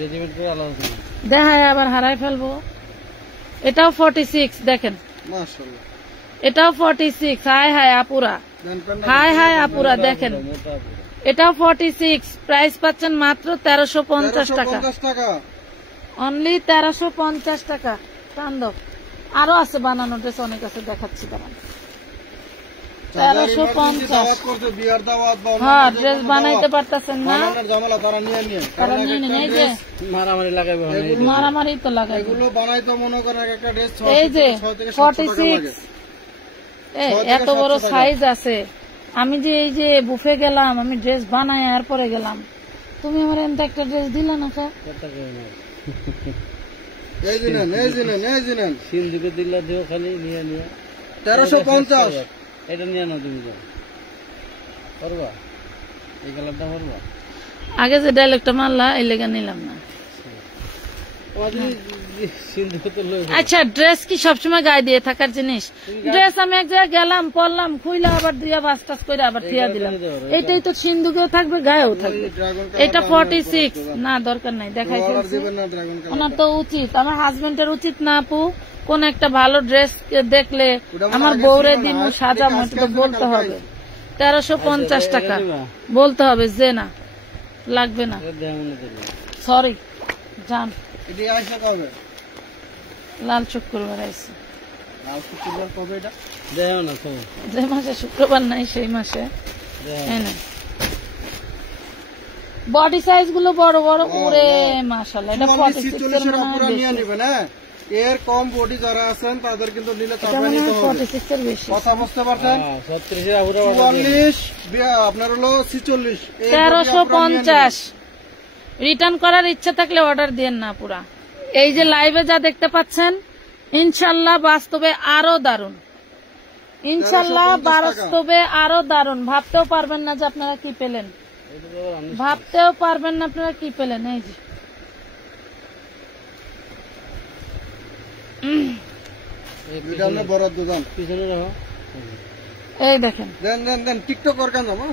রেডিমেড করে আলাদা আছে না। দেখায় আবার হারাই ফেলবো। এটাও 46 দেখেন, মাশাআল্লাহ। এটাও 46। হাই হাই আপুরা, দেন পেনটা হাই হাই আপুরা দেখেন, মোটা আছে। এটাও 46। প্রাইস পাচ্ছেন মাত্র 1350 টাকা, 1350 টাকা। অনলি 1350 টাকা। টান্দব আরো আছে বানানো ড্রেস, অনেক আছে, দেখাচ্ছি দাঁড়ান। যারা 1350। emergency দাওয়াত করছে, বিয়ার দাওয়াত বা অন্য হ্যাঁ, যে ড্রেস কোনো বানাইতে দাওয়াত, পারতেছেন না, বানানোর ঝামেলা তারা নিয়ে নিয়ে। তারা কারণ নিয়ে এক নেন। একটা এই যে dress, মারামারি লাগাবে হয় না। মারামারি তো লাগাই, এগুলো বানাইতে মনে করেন এক একটা ড্রেস এই যে 6 থেকে 700 টাকা 46। লাগে। এই 6 থেকে এত বড় 700 টাকা। সাইজ আছে। আমি যে এই যে বুফে গেলাম, আমি ড্রেস বানাই আর পরে গেলাম, তুমি আমার এমন একটা ড্রেস দিলা না কা? কত টাকা না? এই যে নেন, এই যে নেন, এই যে নেন। সিন্ধুকে দিলা দিও খালি নিয়ে নিয়ে। 1350। এটা নিয়ে নাও তুমি, যাও পারবা? এই কালারটা পারবা? আগে যে ডায়লগটা মারলা এই লেগে নিলাম না। তোমার যদি সিন্ধুকে তো লই আচ্ছা, ড্রেস কি সবসময় গায়ে দিয়ে থাকার জিনিস? ড্রেস আমি এক জায়গায় গেলাম, পরলাম, খুইলা আবার দিয়া বাস টাস করে আবার থিয়া দিলাম। এইটাই তো সিন্ধুকেও থাকবে, গায়েও থাকবে। ড্রাগন এটা 46 না, দরকার নাই, দেখাই কালার ফেলছি। দিবেন না ড্রাগন কালার। ওনার তো উচিত, আমার হাজবেন্ডের উচিত না আপু, কোন একটা ভালো ড্রেস দেখলে আমার বউরে দিমু সাজামু, এটা তো বলতে হবে। 1350 টাকা বলতে হবে, যে না লাগবে না, দেও না দিলে। সরি জান। এটি আইসা কবে? লাল শুক্রবার আইসি, আর শুক্রবার কবে এটা? দেও না তো। যে মাসে শুক্রবার নাই সেই মাসে। দেও। এনে বডি সাইজ গুলো বড় বড়, ওরে মাশাআল্লাহ, এটা 46 এর 46 মনে হয় আপুরা নিয়ে বেশি। নেবেন, হ্যাঁ। এর কম বডি যারা আছেন তাদের কিন্তু নিলে এটা চাপে মনে নিতে হয় হবে। 46 এর বেশি। কথা বুঝতে পারছেন? 36 এর আবুরা অর্ডার দিন। 44 আপনার হলো 46। এই body আপুরা নিয়ে 1350। রিটার্ন করার ইচ্ছা থাকলে অর্ডার দিয়েন না পুরা। এই যে লাইভে যা দেখতে পাচ্ছেন, ইনশাল্লাহ বাস্তবে আরো দারুন, ইনশাল্লাহ 1350 টাকা। বাস্তবে আরো দারুন। ভাবতেও পারবেন না যে আপনারা কি পেলেন, এটা তো আমি ভাবতেও পারবেন না আপনারা কি পেলেন। এই যে দুইটা আপনি বরাদ্দ দেন। পিছনে রাখো। এই দেখেন দেন দেন দেন টিকটক করকান যাবো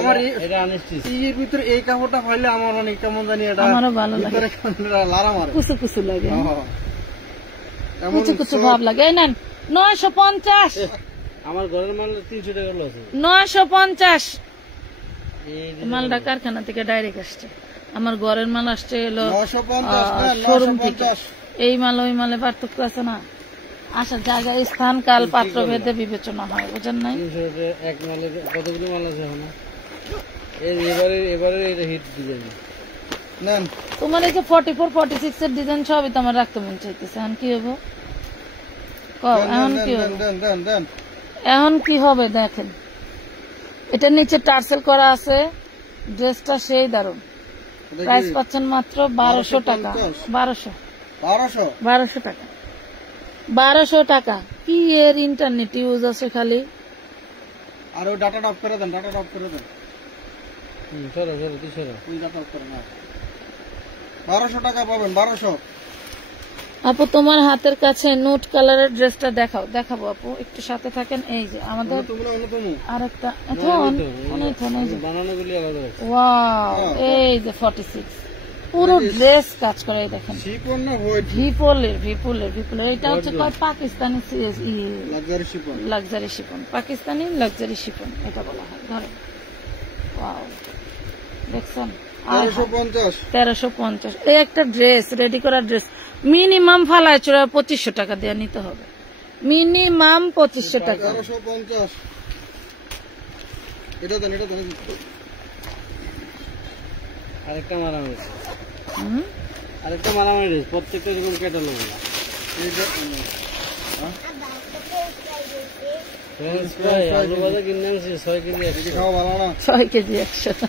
আমার এটা আনস্টিচ। এর ভিতরে এই কাপড়টা পাইলে আমার অনেক কেমন জানি এটা আমারও ভালো লাগে, ভিতরে লারা মারে। কুচু কুচু লাগে, এমন কুচু কুচু ভাব লাগে। এই নেন 950, আমার ঘরের মাল 300 টাকা লস। 950 এই মালটা কারখানা থেকে ডাইরেক্ট আসছে। আমার ঘরের মাল আসছে এলো 950 না শোরুম থেকে। 950 এই মাল ওই মালে পার্থক্য আছে না, আসার জায়গা স্থান কাল পাত্র ভেদে বিবেচনা হয়, বুঝেন নাই? 300 টাকা এক মালে কতগুলো মাল আছে এখন? এবারে এটা হিট ডিজাইন। নেন। তোমার এই যে 44 46 এর ডিজাইন সবই তো আমার রাখতে মন চাইতেছে। এখন কি হবে কও, এখন কি হবে? দেন দেন দেন। এখন কি হবে দেখেন, এটার নিচে টার্সেল করা আছে, ড্রেসটা সেই দারুন। প্রাইস পাচ্ছেন মাত্র 1200 টাকা। 1200 টাকা, 1200 টাকা। কি এর ইন্টারনেট ইউজ আছে খালি। আর ওই ডাটাটা অফ করে দেন, ডাটাটা অফ করে দেন। সরো তুই সরো। ওই ডাটা অফ করে না। 1200 টাকা পাবেন, 1200। আপু তোমার হাতের কাছে নুট কালারের ড্রেসটা দেখাবো আপু, একটু সাথে থাকেন। এই যে আমাদের আরেকটা বানানোগুলি আলাদা আছে। ওয়াও, এই যে 46 পুরো ড্রেস কাজ করে। এই দেখেন শিপন না হোয়াইট ভিপুলের এটা হচ্ছে পাকিস্তানি লাক্সারি শিপন, পাকিস্তানি লাক্সারি শিপন এটা বলা হয়। ধরেন ওয়াও, দেখছেন 1350। এই একটা ড্রেস, রেডি করা ড্রেস মিনিমাম ফালায় চড়া 2500 টাকা দিয়ে নিতে হবে, মিনিমাম 2500 টাকা। 1350 এটা দেন, এটা দেন। আরেকটা মারামারি ড্রেস, প্রত্যেকটা এরকম ক্যাটালগ। আলু ভাজা কিনে আনছি 6 কেজি 100। খাওয়া ভালো না, 6 কেজি 100,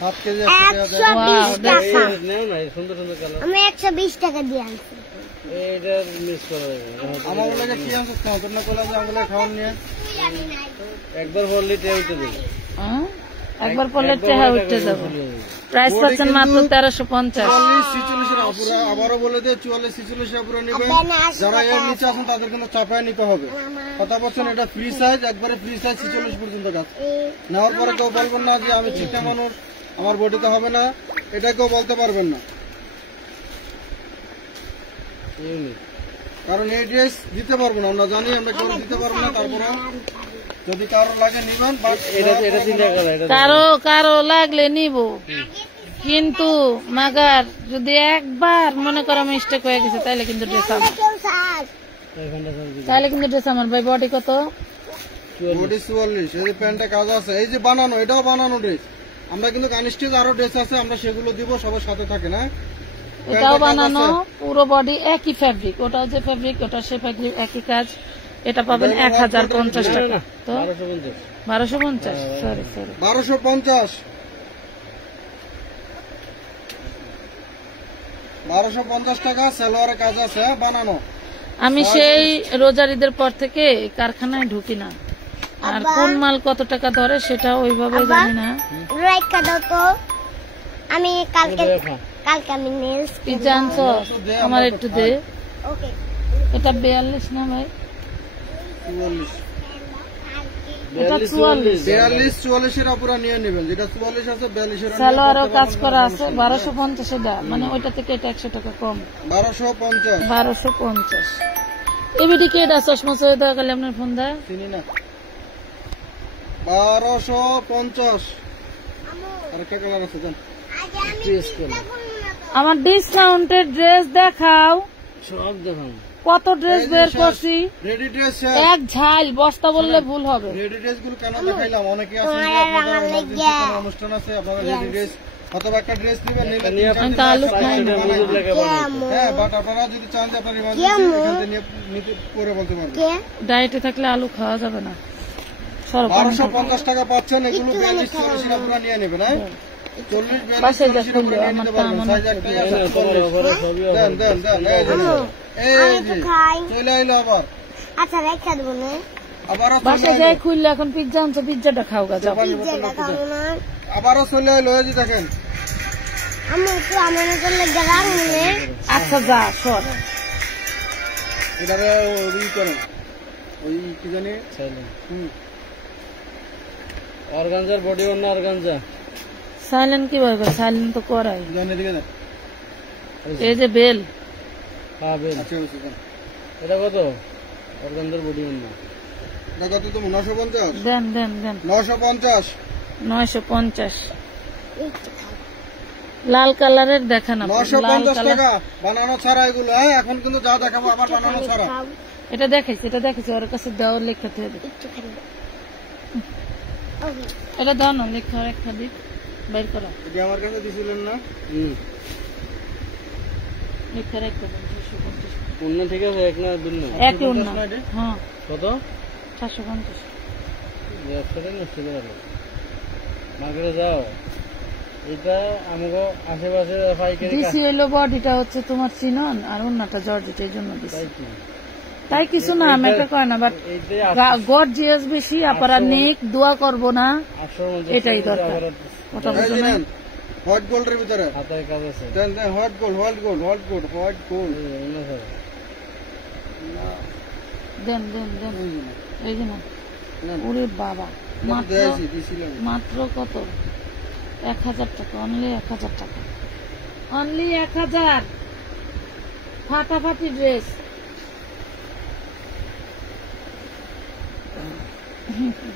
7 কেজি 100 নেও না, সুন্দর সুন্দর কালার। আমি 120 টাকা দিয়ে আনছি। এইটা মিস করা যাবে না। আমার বলে কি আনছিস না, তোর না কইলা যে আমগুলো খাওয়ান নিয়ে একবার বললি তে উঠে দেবে। একবার পড়লে টেহা উঠতে যাবে। প্রাইস পাচ্ছেন মাত্র 1350। 44 এর আপুরা, আবারও বলে দিয়ে 44 46 আপুরা নেবেন। যারা এর নিচে আছেন তাদের কিন্তু চাপায় নিতে হবে। কথা বলছেন, এটা ফ্রি সাইজ, একবারে ফ্রি সাইজ 46 পর্যন্ত কাজ। নেওয়ার পরে কেউ বলবেন না যে আমি চিকটা মানুষ, আমার বডিতে হবে না, এটা কেউ বলতে পারবেন না। কারণ এই ড্রেস দিতে পারবো না, আমরা জানি আমরা কেউ দিতে পারবো না। তারপরে যদি কারো লাগে নিবেন, কারো লাগলে নিব, কিন্তু মাগার যদি একবার মনে করো মিস্টেক হয়ে গেছে তাহলে কিন্তু ড্রেস আমার ভাই। বডি কত? বডি 44। এই যে প্যান্টে কাজ আছে, এই যে বানানো, এটাও বানানো ড্রেস। আমরা কিন্তু আনস্টিচ আরো ড্রেস আছে, আমরা সেগুলো দিব, সবার সাথে থাকে না। এটাও বানানো, পুরো বডি একই ফ্যাব্রিক, ওটাও যে ফ্যাব্রিক ওটা সে ফ্যাব্রিক, একই কাজ। এটা পাবেন 1050 টাকা। তো 1250, সরি 1250 টাকা। সালোয়ারে কাজ আছে বানানো। আমি সেই রোজার ঈদের পর থেকে কারখানায় ঢুকি না, আর কোন মাল কত টাকা ধরে সেটা ওইভাবে জানি না। আমি কালকে আমি নেলস পিজ্জা আনছো, আমার একটু দে। এটা 42 না ভাই? 44 এর আপুরা নিয়ে নেবেন, যেটা 44 আছে 42 এর। সালোয়ারও কাজ করা আছে 1250 এ দাম, মানে ওইটা থেকে এটা 100 টাকা কম। 1250। এবিডি কে এটা চশমা সহ দেওয়া গেলে আপনার ফোন দেয় চিনি না। 1250 আরেকটা কালার আছে জান। আমার ডিসকাউন্টের ড্রেস দেখাও, সব দেখাও। কত ড্রেস বের করছি। রেডি ড্রেস এক ঝাল বস্তা বললে ভুল হবে। রেডি ড্রেস গুলো কেন দেখাইলাম, অনেকে আছে যে আপনাদের emergency কোনো অনুষ্ঠান আছে, আপনারা রেডি ড্রেস অথবা একটা ড্রেস নেবেন, আমি তো আলু খাই না। হ্যাঁ, বাট আপনারা যদি চান যে আপনার emergency এখান থেকে নিতে পরে বলতে পারবেন। ডায়েটে থাকলে আলু খাওয়া যাবে না। 1250 টাকা পাচ্ছেন, এগুলো 42-44 এর আপনারা নিয়ে নেবেন। হ্যাঁ, 40-42 বাসায় যা খুললো আমার তা মনে সাইজ একটাই আছে। দেন এই যে চলে আইলো আবার। আচ্ছা রেখে দেবো না, বাসায় যাই খুললো। এখন পিজ্জা আনছো, পিজ্জাটা খাও গা যাও। আবারও চলে আইলো, এই যে দেখেন আমি একটু আমার জন্য জায়গা মনে আচ্ছা যা সর এটারে ওই করেন ওই কি জানি অর্গানজার বডি অন্য অর্গানজা সাইলেন্ট কিভাবে করে? সাইলেন্ট তো করাই। জানি দিকে না এই যে বেল, হ্যাঁ বেল। আচ্ছা বুঝছি এটা কত? অর্গানজার বডি অন্য এটা কত তুমি 950 দেন দেন দেন 950 950। লাল কালারের দেখান আপনি, লাল 950 কালার। টাকা বানানো ছাড়া এগুলো। হ্যাঁ এখন কিন্তু যা দেখাবো আবার বানানো ছাড়া। এটা দেখাইছি, এটা দেখাইছি, ওর কাছে দেওয়ার লেখা থেকে একটুখানি এটা দাও না, লেখা রেখা দিক বাইর করা, এটা আমার কাছে দিছিলেন না? লেখা রেখা দেন 650। অন্য ঠিক আছে, এক না দুই না একই উন্না, হ্যাঁ কত? 750। ব্যবসাটা নষ্ট করে গেল। মার্কেটে যাও, এটা আমাকে আশেপাশে পাইকারি দিছি হইলো বডিটা হচ্ছে তোমার চিনন আর উন্নাটা জর্জেট, এই জন্য দিছি। তাই কি? তাই কিছু না, ম্যাটার করে না, বাট এইটাই গর্জিয়াস বেশি আপনারা নেক দোয়া করব না, 850 এটাই দরকার। ওটা এই বুঝো যে না? নেন হোয়াইট গোল্ডের ভিতরে হাতের কাজ আছে। Then then white gold white gold white gold white gold then then then, এই যে না। নেন। ওরে বাবা, মাত্র দেয়াইছি দিছিলাম মাত্র কত? 1000 টাকা, অনলি 1000 টাকা, অনলি 1000। ফাটাফাটি ড্রেস।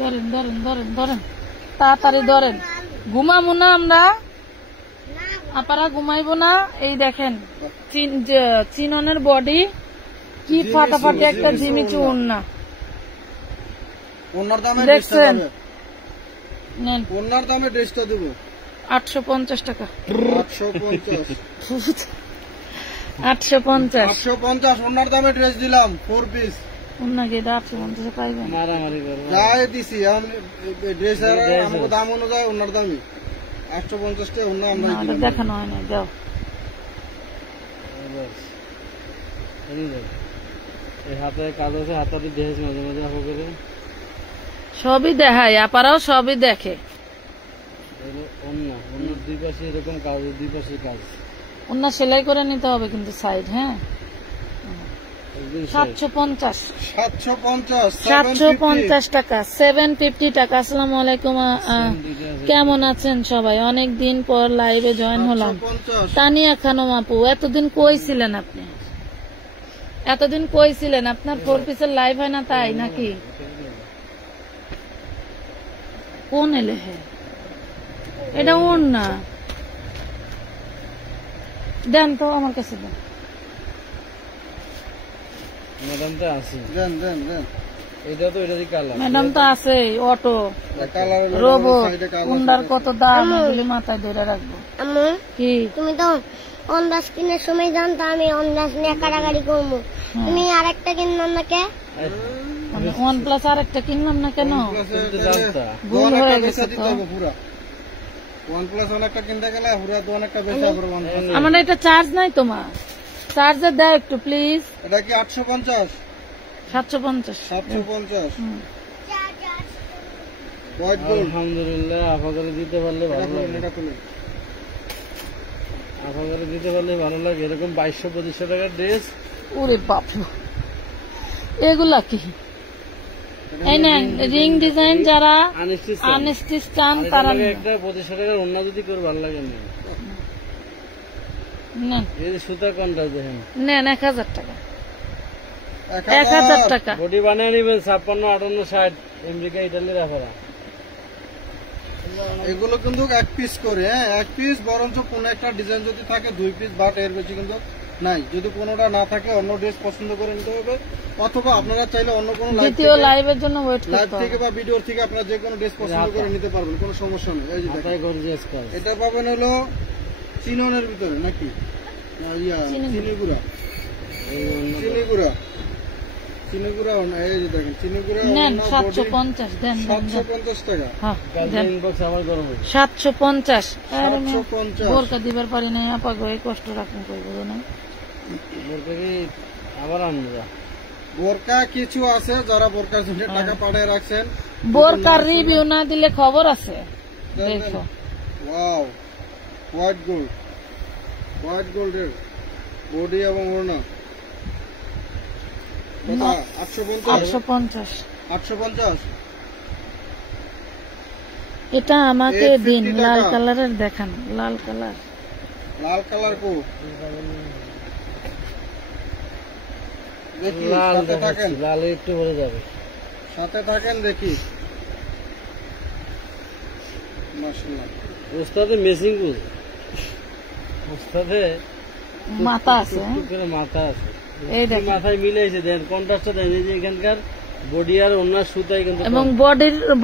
ধরেন ধরেন ধরেন ধরেন, তাড়াতাড়ি ধরেন। ঘুমাবো না আমরা, আপনারা ঘুমাইবো না। এই দেখেন চিননের বডি কি ফাটাফাটি একটা জিমিচু উন্না ওনার দামে দেখছেন? নেন ওনার দামে ড্রেসটা দেবো 850 টাকা। 850 850 850 ওনার দামে ড্রেস দিলাম 4 পিস উন্না গিয়ে 850 পাইবেন। মারামারি করবো। যাই দিছি ড্রেসের আমাকে দাম অনুযায়ী ওনার দামই 850 টাকা ওনা আমরা না, ওটা দেখানো হয় না, যাও। এই হাতে কাজ আছে, হাতাতে দেখেছি মাঝে মাঝে আপা করে। সবই দেখায়, আপনারাও সবই দেখে। অন্য অন্য দুই পাশে এরকম কাজ, দুই পাশে কাজ। উন্না সেলাই করে নিতে হবে কিন্তু সাইড, হ্যাঁ। একদিন 750 750 750 টাকা, 750 টাকা। আসসালামু আলাইকুম, কেমন আছেন সবাই? অনেক দিন পর লাইভে জয়েন হলাম। 750 তানিয়া খানম আপু, এতদিন কই ছিলেন আপনি? এতদিন কই ছিলেন? আপনার 4 পিসের লাইভ হয় না তাই নাকি? কোন এলে হে? এটা ওর না, দেন তো আমার কাছে দেন। ম্যাডাম তো আছে, দেন দেন দেন এটা তো এটারই কালার। ম্যাডাম তো আছে, অটো কালার রোবট, সাইডে কালার কুন্ডার কত দাম, এগুলি মাথায় ধরে রাখবো। আম্মু কি তুমি তো অন্দাজ কিনার সময় জানতো আমি অন্দাজ নিয়ে কাটাকাটি করবো। তুমি আরেকটা কিনলাম না কে? OnePlus আর একটা কিনলাম না কেন? জানতা ভুল হয়ে গেছে তো। পুরা OnePlus অনেকটা কিনতে গেলে পুরা তো অনেকটা বেশি হবে OnePlus। আমার এটা চার্জ নাই তোমার, চার্জার দাও একটু প্লিজ। এটা কি 850 750 750 হোয়াইট গোল্ড আলহামদুলিল্লাহ। আপা করে দিতে পারলে ভালো লাগে, এটা তুলে আপা করে দিতে পারলে ভালো লাগে। এরকম 2200-2500 টাকার ড্রেস। ওরে বাপ, এগুলা কি? এই নেন রিং ডিজাইন, যারা আনস্টিচ চান তারা একটা 2500 টাকার অন্য যদি করে ভালো লাগে না। নেন, এই যে সুতা কোনটা দেখেন, নেন 1000 টাকা, 1000 টাকা। বডি বানিয়ে নিবেন 56, 58, 60 আমেরিকা ইটালির আফারা। এগুলো কিন্তু 1 পিস করে, হ্যাঁ 1 পিস, বরঞ্চ কোন একটা ডিজাইন যদি থাকে 2 পিস, বাট এর বেশি কিন্তু নাই। যদি কোনোটা না থাকে অন্য ড্রেস পছন্দ করে নিতে হবে, অথবা আপনারা চাইলে অন্য কোনো দ্বিতীয় লাইভের জন্য ওয়েট লাইভ করতে থেকে হবে। বা ভিডিওর থেকে আপনারা যে কোনো ড্রেস পছন্দ করে নিতে পারবেন, কোনো সমস্যা নেই। এই যে দেখেন, মাথায় গর্জিয়াস কাজ। এটা পাবেন হলো চিননের ভিতরে নাকি না ইয়া চিনিগুড়া, এই অন্য চিনিগুড়া চিনিগুড়া এই যে দেখেন চিনিগুড়া নেন 750 দেন, দেন, দেন। 750 টাকা। হ্যাঁ কালকে দেন ইনবক্স আমার গরম হবে। 750। আরে মেয়ে, 750 বোরকা দিবার পারি নাই, আপা গো এই কষ্ট রাখুন কই বুঝো না। বলতে কি আবার আনবা? বোরকা কিছু আছে যারা বোরকার জন্য টাকা পাঠিয়ে রাখছেন। বোরকার রিভিউ না দিলে খবর আছে, দেন, দেন। দেখো। ওয়াও হোয়াইট গোল্ড হোয়াইট গোল্ডের বডি এবং ওড়না। 850 850। 850। এটা আমাকে 850 দিন, লাল টাকা। কালারের দেখান, লাল কালার। লাল কালার কো দেখি, লাল সাথে থাকেন, দেখাচ্ছি, লাল একটু বলে যাবে। সাথে থাকেন দেখি। মাশাআল্লাহ, ওস্তাদে মেসিং গুজ, ওস্তাদে মাথা আছে, হ্যাঁ? টুক করে মাথা আছে। এই দেখেন। মাথায় মিলাইছে, দেন কন্ট্রাস্টটা দেন। এই যে এখানকার বডি আর ওনার সুতাই কিন্তু এবং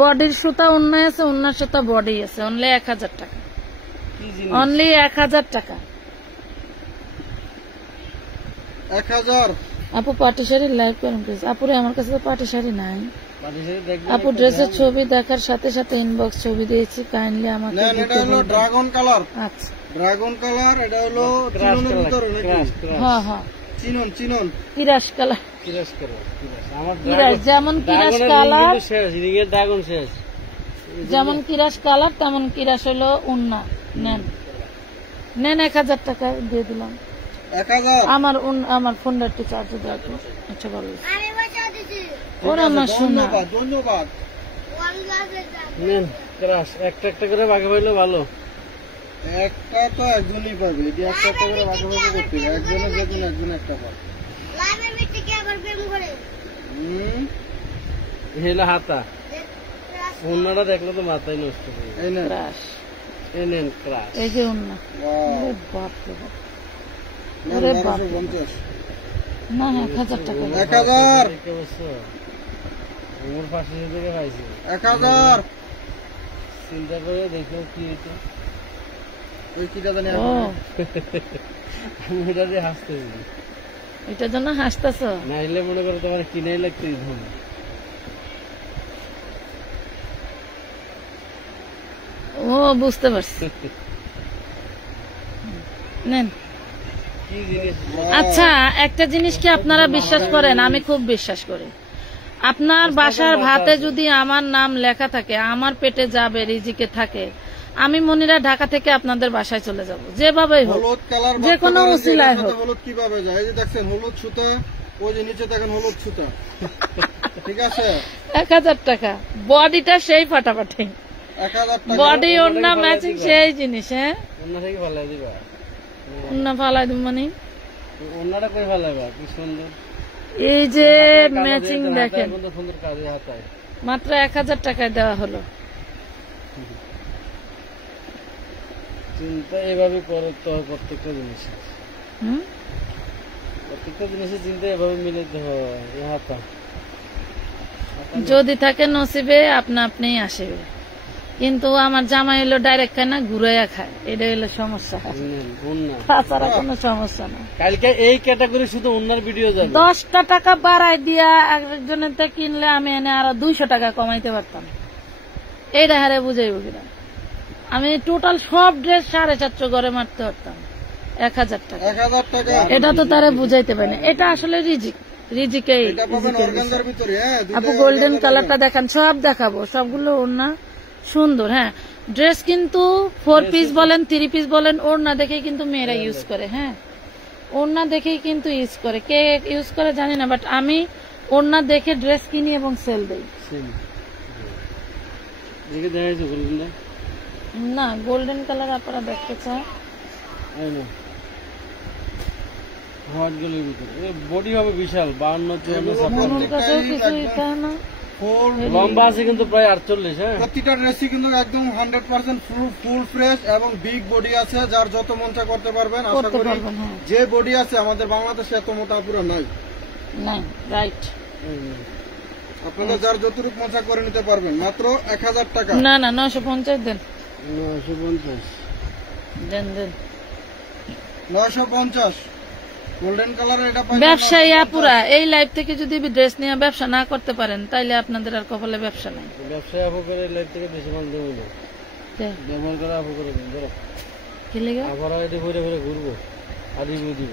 বডির সুতা অন্যায় আছে, অন্যার সুতা বডি আছে। অনলি 1000 টাকা, কি জিনিস। অনলি 1000 টাকা। 1000। আপু পাটি শাড়ি লাইভ করেন প্লিজ। আপুরে আমার কাছে তো পাটি শাড়ি নাই। পাটি শাড়ি দেখবেন আপু ড্রেসের ছবি দেখার সাথে সাথে ইনবক্স ছবি দিয়েছি, কাইন্ডলি আমাকে নেন, এটা দিতে হলো বলবেন। Dragon colour. আচ্ছা, ড্রাগন কালার, এটা হলো ক্রাশ চিননের কালার, ভিতরে নাকি? ক্রাশ ক্রাশ হ্যাঁ হ্যাঁ, চিনন কিরাস কালার। Crush colour, crush. আমার কিরাস যেমন কিরাস ড্রাগনের ring কালার, কিন্তু শেষ, ring এর ড্রাগন শেষ। যেমন কিরাস কালার তেমন কিরাস হলো উন্না। নেন নেন, 1000 টাকা দিয়ে দিলাম। 1000। আমার ফোনটা একটু চার্জ দেওয়া। আচ্ছা ভালো, আমি বসা দিছি ওরা আমার শোনা। ধন্যবাদ, ধন্যবাদ। নেন ক্রাশ, একটা একটা করে ভাগে পাইলে ভালো। একটা তো একজনই পাবে, এটি একটা একটা করে ভাগাভাগি করতে হবে। একজনের যেদিন একজন একটা পাবে। লাইভের ভিতরে কি আবার প্রেম করে হুম, হেলা হাতা, ওনাটা দেখলে তো মাথায় নষ্ট হয়ে যাবে। এই না, ক্রাশ, এই নেন ক্রাশ। এই যে উন্না। ওয়াও, ওরে বাপ রে বাপ, ওরে বাপ রে বাপ। 1250। না 1000 টাকা। 1000। কি অবস্থা? ওর পাশে থেকে পাইছি, 1000। চিন্তা করে দেখো কি হইতো। ওই কিটা জানি ও, আমি এটা দিয়ে হাসতে পারি। এটার জন্য হাসতেছ? না হলে মনে করো তোমার কিনাই লাগতে ধরুন। ও বুঝতে পারছি। নেন। কি জিনিস আচ্ছা, একটা জিনিস কি আপনারা বিশ্বাস করেন? আমি খুব বিশ্বাস করি। আপনার বাসার ভাতে যদি আমার নাম লেখা থাকে, আমার পেটে যাবে রিজিকে থাকে, আমি মনিরা ঢাকা থেকে আপনাদের বাসায় চলে যাব, যেভাবেই হোক, হলুদ কালার, যে কোনো উসিলায় হোক। হলুদ কিভাবে যায়? এই যে দেখছেন হলুদ সুতা, ওই যে নিচে দেখেন হলুদ সুতা। ঠিক আছে, 1000 টাকা। বডিটা সেই ফাটাফাটি, 1000 টাকা। বডি ওড়না ম্যাচিং সেই জিনিস। হ্যাঁ, অন্য থেকে ভালো দিবা, ওড়না ফালাই দিব মানে অন্যটা করে ভালো কি সুন্দর। এই যে কালো ম্যাচিং দিয়ে দেখেন, হাতায় কত সুন্দর কাজে হাতায়। মাত্র 1000 টাকায় দেওয়া হলো। চিন্তা এভাবে করতে হয় প্রত্যেকটা জিনিস, হুম, প্রত্যেকটা জিনিসের চিন্তা এভাবে মিলাতে হয়। এই হাতা যদি থাকে নসিবে আপনা আপনি আসবে। কিন্তু আমার জামাই হলো ডাইরেক্ট খায় না, ঘুরাইয়া খায়, এটা হলো সমস্যা। নেন, ওড়না। তাছাড়া কোনো সমস্যা না। কালকে এই ক্যাটাগরি শুধু ওড়নার ভিডিও যাবে। 10টা টাকা বাড়াই দিয়া একজনের থেকে কিনলে আমি এনে আরো 200 টাকা কমাইতে পারতাম। এইটা হারে বুঝাইব কিনা? আমি টোটাল সব ড্রেস 750 করে মারতে পারতাম 1000 টাকা। 1000 টাকা। এটা তো তারা বুঝাইতে পারে না। এটা আসলে রিজিকেই। এটা পাবেন অর্গানজার ভিতরে। হ্যাঁ, আপু গোল্ডেন কালারটা দেখান, সব দেখাবো, সবগুলো ওড়না সুন্দর। হ্যাঁ, ড্রেস কিন্তু 4 পিস বলেন 3 পিস বলেন, ওড়না দেখেই কিন্তু মেয়েরা ইউজ করে। হ্যাঁ, ওড়না দেখেই কিন্তু ইউজ করে, কে ইউজ করে জানি না, বাট আমি ওড়না দেখে ড্রেস কিনি এবং সেল দেই। দেখে দেখাইছো গোল্ডেনটা? না, গোল্ডেন কালার আপনারা দেখতে চান? এই না, হোয়াইট গোল্ডের ভিতরে বডি হবে বিশাল, 52-54। মনুর কাছেও কিছু তা না। লম্বা আছে কিন্তু প্রায় 48। হ্যাঁ, প্রতিটা ড্রেসই কিন্তু একদম 100% ফুল ফ্রেশ এবং বিগ বডি আছে, যার যত মন চায় করতে পারবেন। আশা করতে করি পারবেন, হ্যাঁ। যে বডি আছে আমাদের বাংলাদেশে এত মোটা পুরো নাই। না, রাইট। আপনাদের যার যতটুকু মন চায় করে নিতে পারবেন, মাত্র 1000 টাকা। না না, 950 দেন, 950 দেন দেন। 950 গোল্ডেন কালার। এটা পাবেন ব্যবসায়ী আপুরা, এই লাইফ থেকে যদি ড্রেস নিয়ে ব্যবসা না করতে পারেন, তাইলে আপনাদের আর কপালে ব্যবসা নাই। ব্যবসায় আপু করে লাইফ থেকে বেশি মাল দেবো না, ব্যবহার করে আপু করে দিন। ধরো কি লেগে? আবার এটি ঘুরে ঘুরে ঘুরবো আর রিভিউ দিব।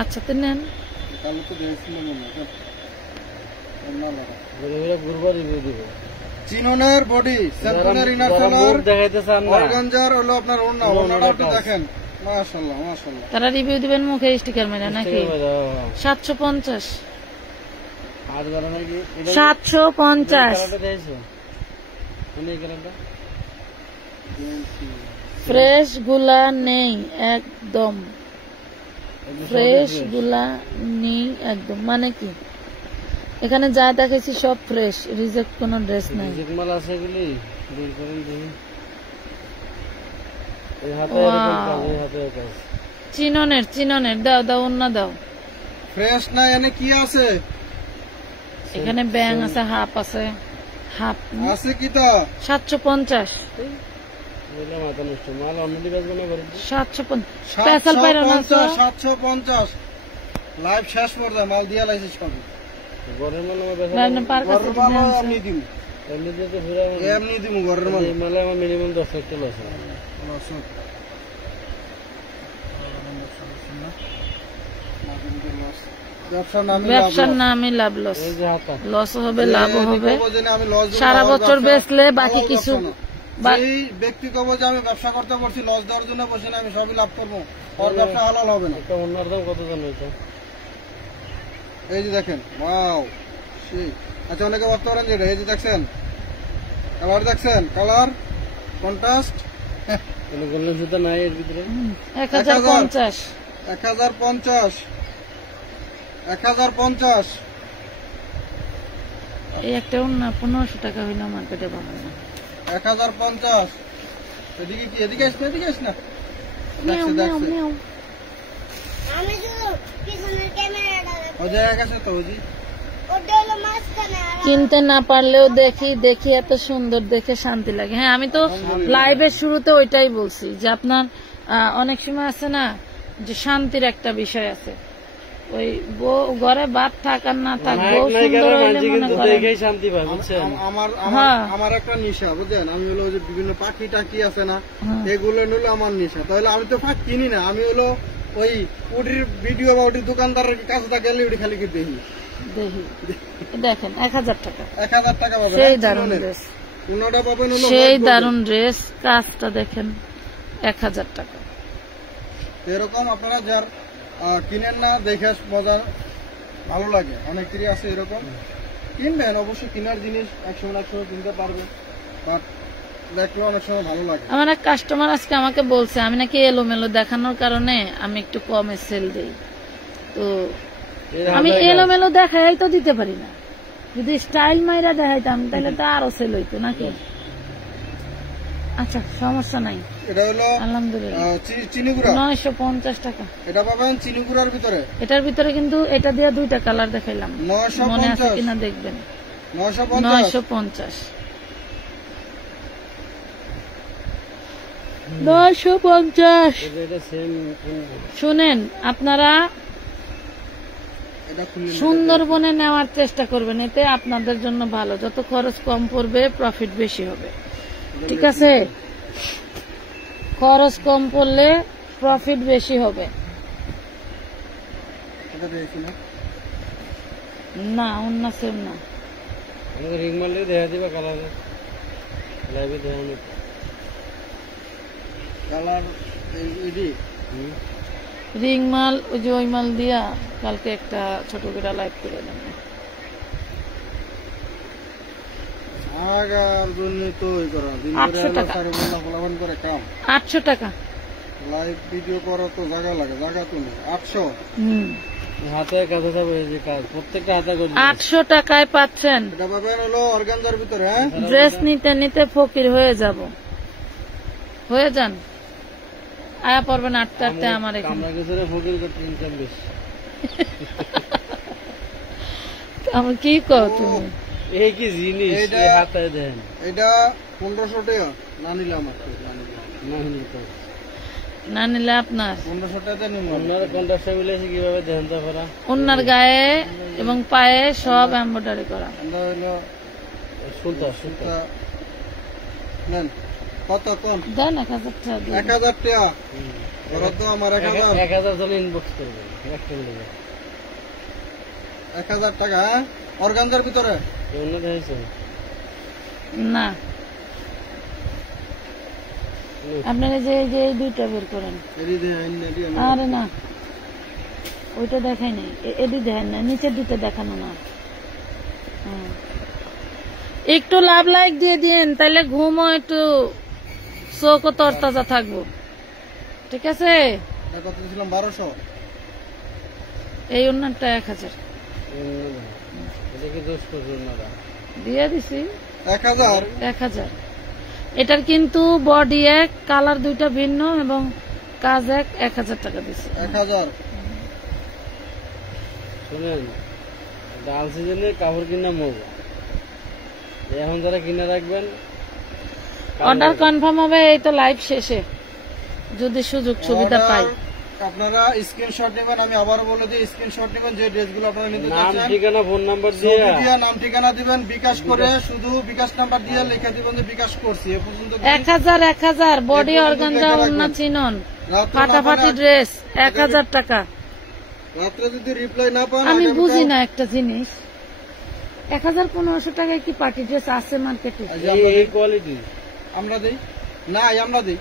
আচ্ছা, তো নেন। তাহলে তো ড্রেস নেব না, ঘুরে ঘুরে ঘুরবো, রিভিউ দিব। চিননের বডি, স্যাম্পনের ইনার যারা ফেলার, মুখ দেখাইতে চান না, অর্গানজার হলো আপনার ওড়না। ওড়নাটা একটু দেখেন, মাশাআল্লাহ মাশাআল্লাহ। তারা রিভিউ দিবেন মুখে স্টিকার মেরে নাকি? 750 আর ধরো নাকি 750 ফ্রেশ গুলা নেই একদম, ফ্রেশ গুলা নেই একদম মানে কি? এখানে যা দেখেছি সব ফ্রেশ, রিজেক্ট কোনো ড্রেস নাই। মাল আছে এগুলি বের করেন দেখি। এই হাতে Wow. এরকম কাজ, এই হাতে কাজ। চিননের দাও দাও অন্য দাও। ফ্রেশ না এনে কি আছে? এখানে ব্যাং আছে, হাফ আছে, হাফ আছে কি তো? 750 বলে মাথা নষ্ট মাল অন্যদি বেচবো না করে 750 স্পেশাল পাইরা না 750 লাইভ শেষ পর্যন্ত মাল দিয়া লাইছে সব। ঘরের মাল আমার বেচা ব্যাং পার কাছে ঘরের মাল এমনি দিমু, এমনি দিতে ঘুরে এমনি দিমু ঘরের মাল। এই মালে আমার মিনিমাম 10 লাখ টাকা লস হয়। ব্যবসার নামে লাভ লস, এই যে হাতা লস হবে লাভ হবে। আমি লস সারা বছর বেচলে বাকি কিছু এই ব্যক্তি কব যে আমি ব্যবসা করতে পারছি, লস দেওয়ার জন্য বসে না, আমি সবই লাভ করবো, ওর ব্যবসা হালাল হবে না। একটা অন্যার দাম কত জানো এটা? এই যে দেখেন, ওয়াও সেই। আচ্ছা অনেকে ভাবতে পারেন যে এই যে দেখছেন কালার, দেখছেন কালার কন্ট্রাস্ট। কোনো গোল্ডেন সুতা নাই এর ভিতরে? 1050 1050 1050 এই একটা অন্য 1500 টাকা হইল মার্কেটে পাবেন না। 1050 এদিকে কি? এদিকে আসবে, এদিকে আস না। মিয়াও দেখছে মিয়াও দেখছে মিয়াও। আমি শুধু পিছনের ক্যামেরাটা ও জায়গা গেছে তো ওই ওটা হলো মাঝখানে আর কিনতে না পারলেও দেখি এত সুন্দর দেখে শান্তি লাগে। হ্যাঁ আমি তো লাইভের শুরুতে ওইটাই বলছি যে আপনার অনেক সময় আছে না যে শান্তির একটা বিষয় আছে, ওই ঘরে বাপ থাক আর না থাক বউ সুন্দর হইলে মনে করেন দেখেই শান্তি পায় বুঝছেন? আমার হ্যাঁ। আমার একটা নেশা বুঝলেন, আমি হলো ওই যে বিভিন্ন পাখি টাকি আছে না, হ্যাঁ। এগুলো হলো আমার নেশা। তাহলে আমি তো পাখি কিনি না, আমি হলো ওই উটির ভিডিও বা উটির দোকানদারের কাছে গেলে উটি খালি কি দেখি। দেখি দেখেন 1000 টাকা 1000 টাকা পাবেন, সেই দারুন ড্রেস, কোনটা পাবেন হলো সেই দারুন ড্রেস, কাজটা দেখেন 1000 টাকা। এরকম আপনারা যার কিনেন না দেখে মজা ভালো লাগে, অনেকেরই আছে এরকম। কিনবেন অবশ্যই, কেনার জিনিস একসময় কিনতে পারবেন, বাট দেখলে অনেক সময় ভালো লাগে। আমার এক কাস্টমার আজকে আমাকে বলছে আমি নাকি এলোমেলো দেখানোর কারণে আমি একটু কমে সেল দেই। তো আমি এলোমেলো দেখাই তো দিতে পারি না, যদি স্টাইল মাইরা দেখাইতাম তাহলে তো আরো সেল হইতো নাকি। আচ্ছা সমস্যা নাই, এটা হলো আলহামদুলিল্লাহ। চিনিগুড়া 950 টাকা এটা পাবেন চিনিগুড়ার ভিতরে। এটার ভিতরে কিন্তু এটা দিয়ে 2টা কালার দেখাইলাম, 950 মনে আছে কিনা দেখবেন। 950 950 950। এটা সেম। শুনেন আপনারা এটা খুললে সুন্দরবনে নেওয়ার চেষ্টা করবেন, এতে আপনাদের জন্য ভালো, যত খরচ কম পড়বে প্রফিট বেশি হবে। ঠিক আছে, খরচ কম পড়লে প্রফিট বেশি হবে। এটা দেখি না, না অন্য সেম না, আমাদের রিং মারলে দেখা দিবা কালার লাইভে দেখা নেই। কালার এডি রিং মাল ওই যে ওই মাল দিয়া কালকে একটা ছোট করে লাইভ করে দেন। আগার জন্য তো ওই করা দিন 800 টাকা। ফলাফল করে কাম 800 টাকা। লাইভ ভিডিও করা তো জায়গা লাগে, জায়গা তো নেই। 800 হাতে কাঁথা থাকবে, এই যে কাজ প্রত্যেকটা হাতে করে 800 টাকায় পাচ্ছেন। এটা পাবেন হলো অর্গানজার ভিতরে। হ্যাঁ ড্রেস নিতে নিতে ফকির হয়ে যাব, হয়ে যান, আয়া পড়বেন 8টাতে আমার এখানে। আমরা কিছু ফকির করতে ইনকাম বেশি। আমার কি কও তুমি? এই কি জিনিস এইটা- এই হাতে দেন এটা 1500 টাকা না নিলে আমার না হলে তো না নিলে আপনার 1500 টাকা নিব। আপনারা কন্ট্রাক্টটা মিলেছে কিভাবে দেন তো করা অন্যার গায়ে এবং পায়ে সব এমব্রয়ডারি করা। আমরা হলো শুনতা শুনতা তা নেন কত কোন দেন 1000 টাকা দিয়ে। 1000 টাকা বরাদ্দ আমার 1000 1000 জন ইনবক্স করবে একটা মিলে 1000 টাকা। হ্যাঁ অর্গানজার ভিতরে উন্নত হয়েছে না আপনারা যে এই যে এই দুইটা বের করেন। আরে না, ওইটা দেখাই নাই, এদি দেখেন না, নিচের দুটো দেখানো না। একটু লাভ লাইক দিয়ে দিন, তাহলে ঘুমও একটু চোখও তরতাজা থাকবো, ঠিক আছে? কত ছিলাম? 1200। এই উন্নতটা 1000 দিয়ে দিছি। 1000 এটার কিন্তু বডি এক, কালার দুইটা ভিন্ন এবং কাজ এক। 1000 টাকা দিছি। 1000। শুনেন, ডাল সিজনে কাপড় কিনা মজা, এখন যারা কিনে রাখবেন। অর্ডার কনফার্ম হবে এই তো লাইভ শেষে, যদি সুযোগ সুবিধা পাই। আপনারা স্ক্রিনশট নেবেন, আমি আবার বলে দিই, স্ক্রিনশট নেবেন যে ড্রেসগুলো আপনারা নিতে নাম চাচ্ছেন, ঠিকানা ফোন নাম্বার ছবি দিয়ে নাম ঠিকানা দিবেন, বিকাশ করে শুধু বিকাশ নাম্বার দিয়ে লিখে দিবেন যে বিকাশ করছি। এ পর্যন্ত 1000 বডি অর্গানজা ওন্না চিনন ফাটাফাটি ড্রেস 1000 টাকা। রাত্রে যদি রিপ্লাই না পান, আমি বুঝি না একটা জিনিস, 1000-1500 টাকায় কি পার্টি ড্রেস আছে মার্কেটে? এই কোয়ালিটি আমরা দিই না, আমরা দিই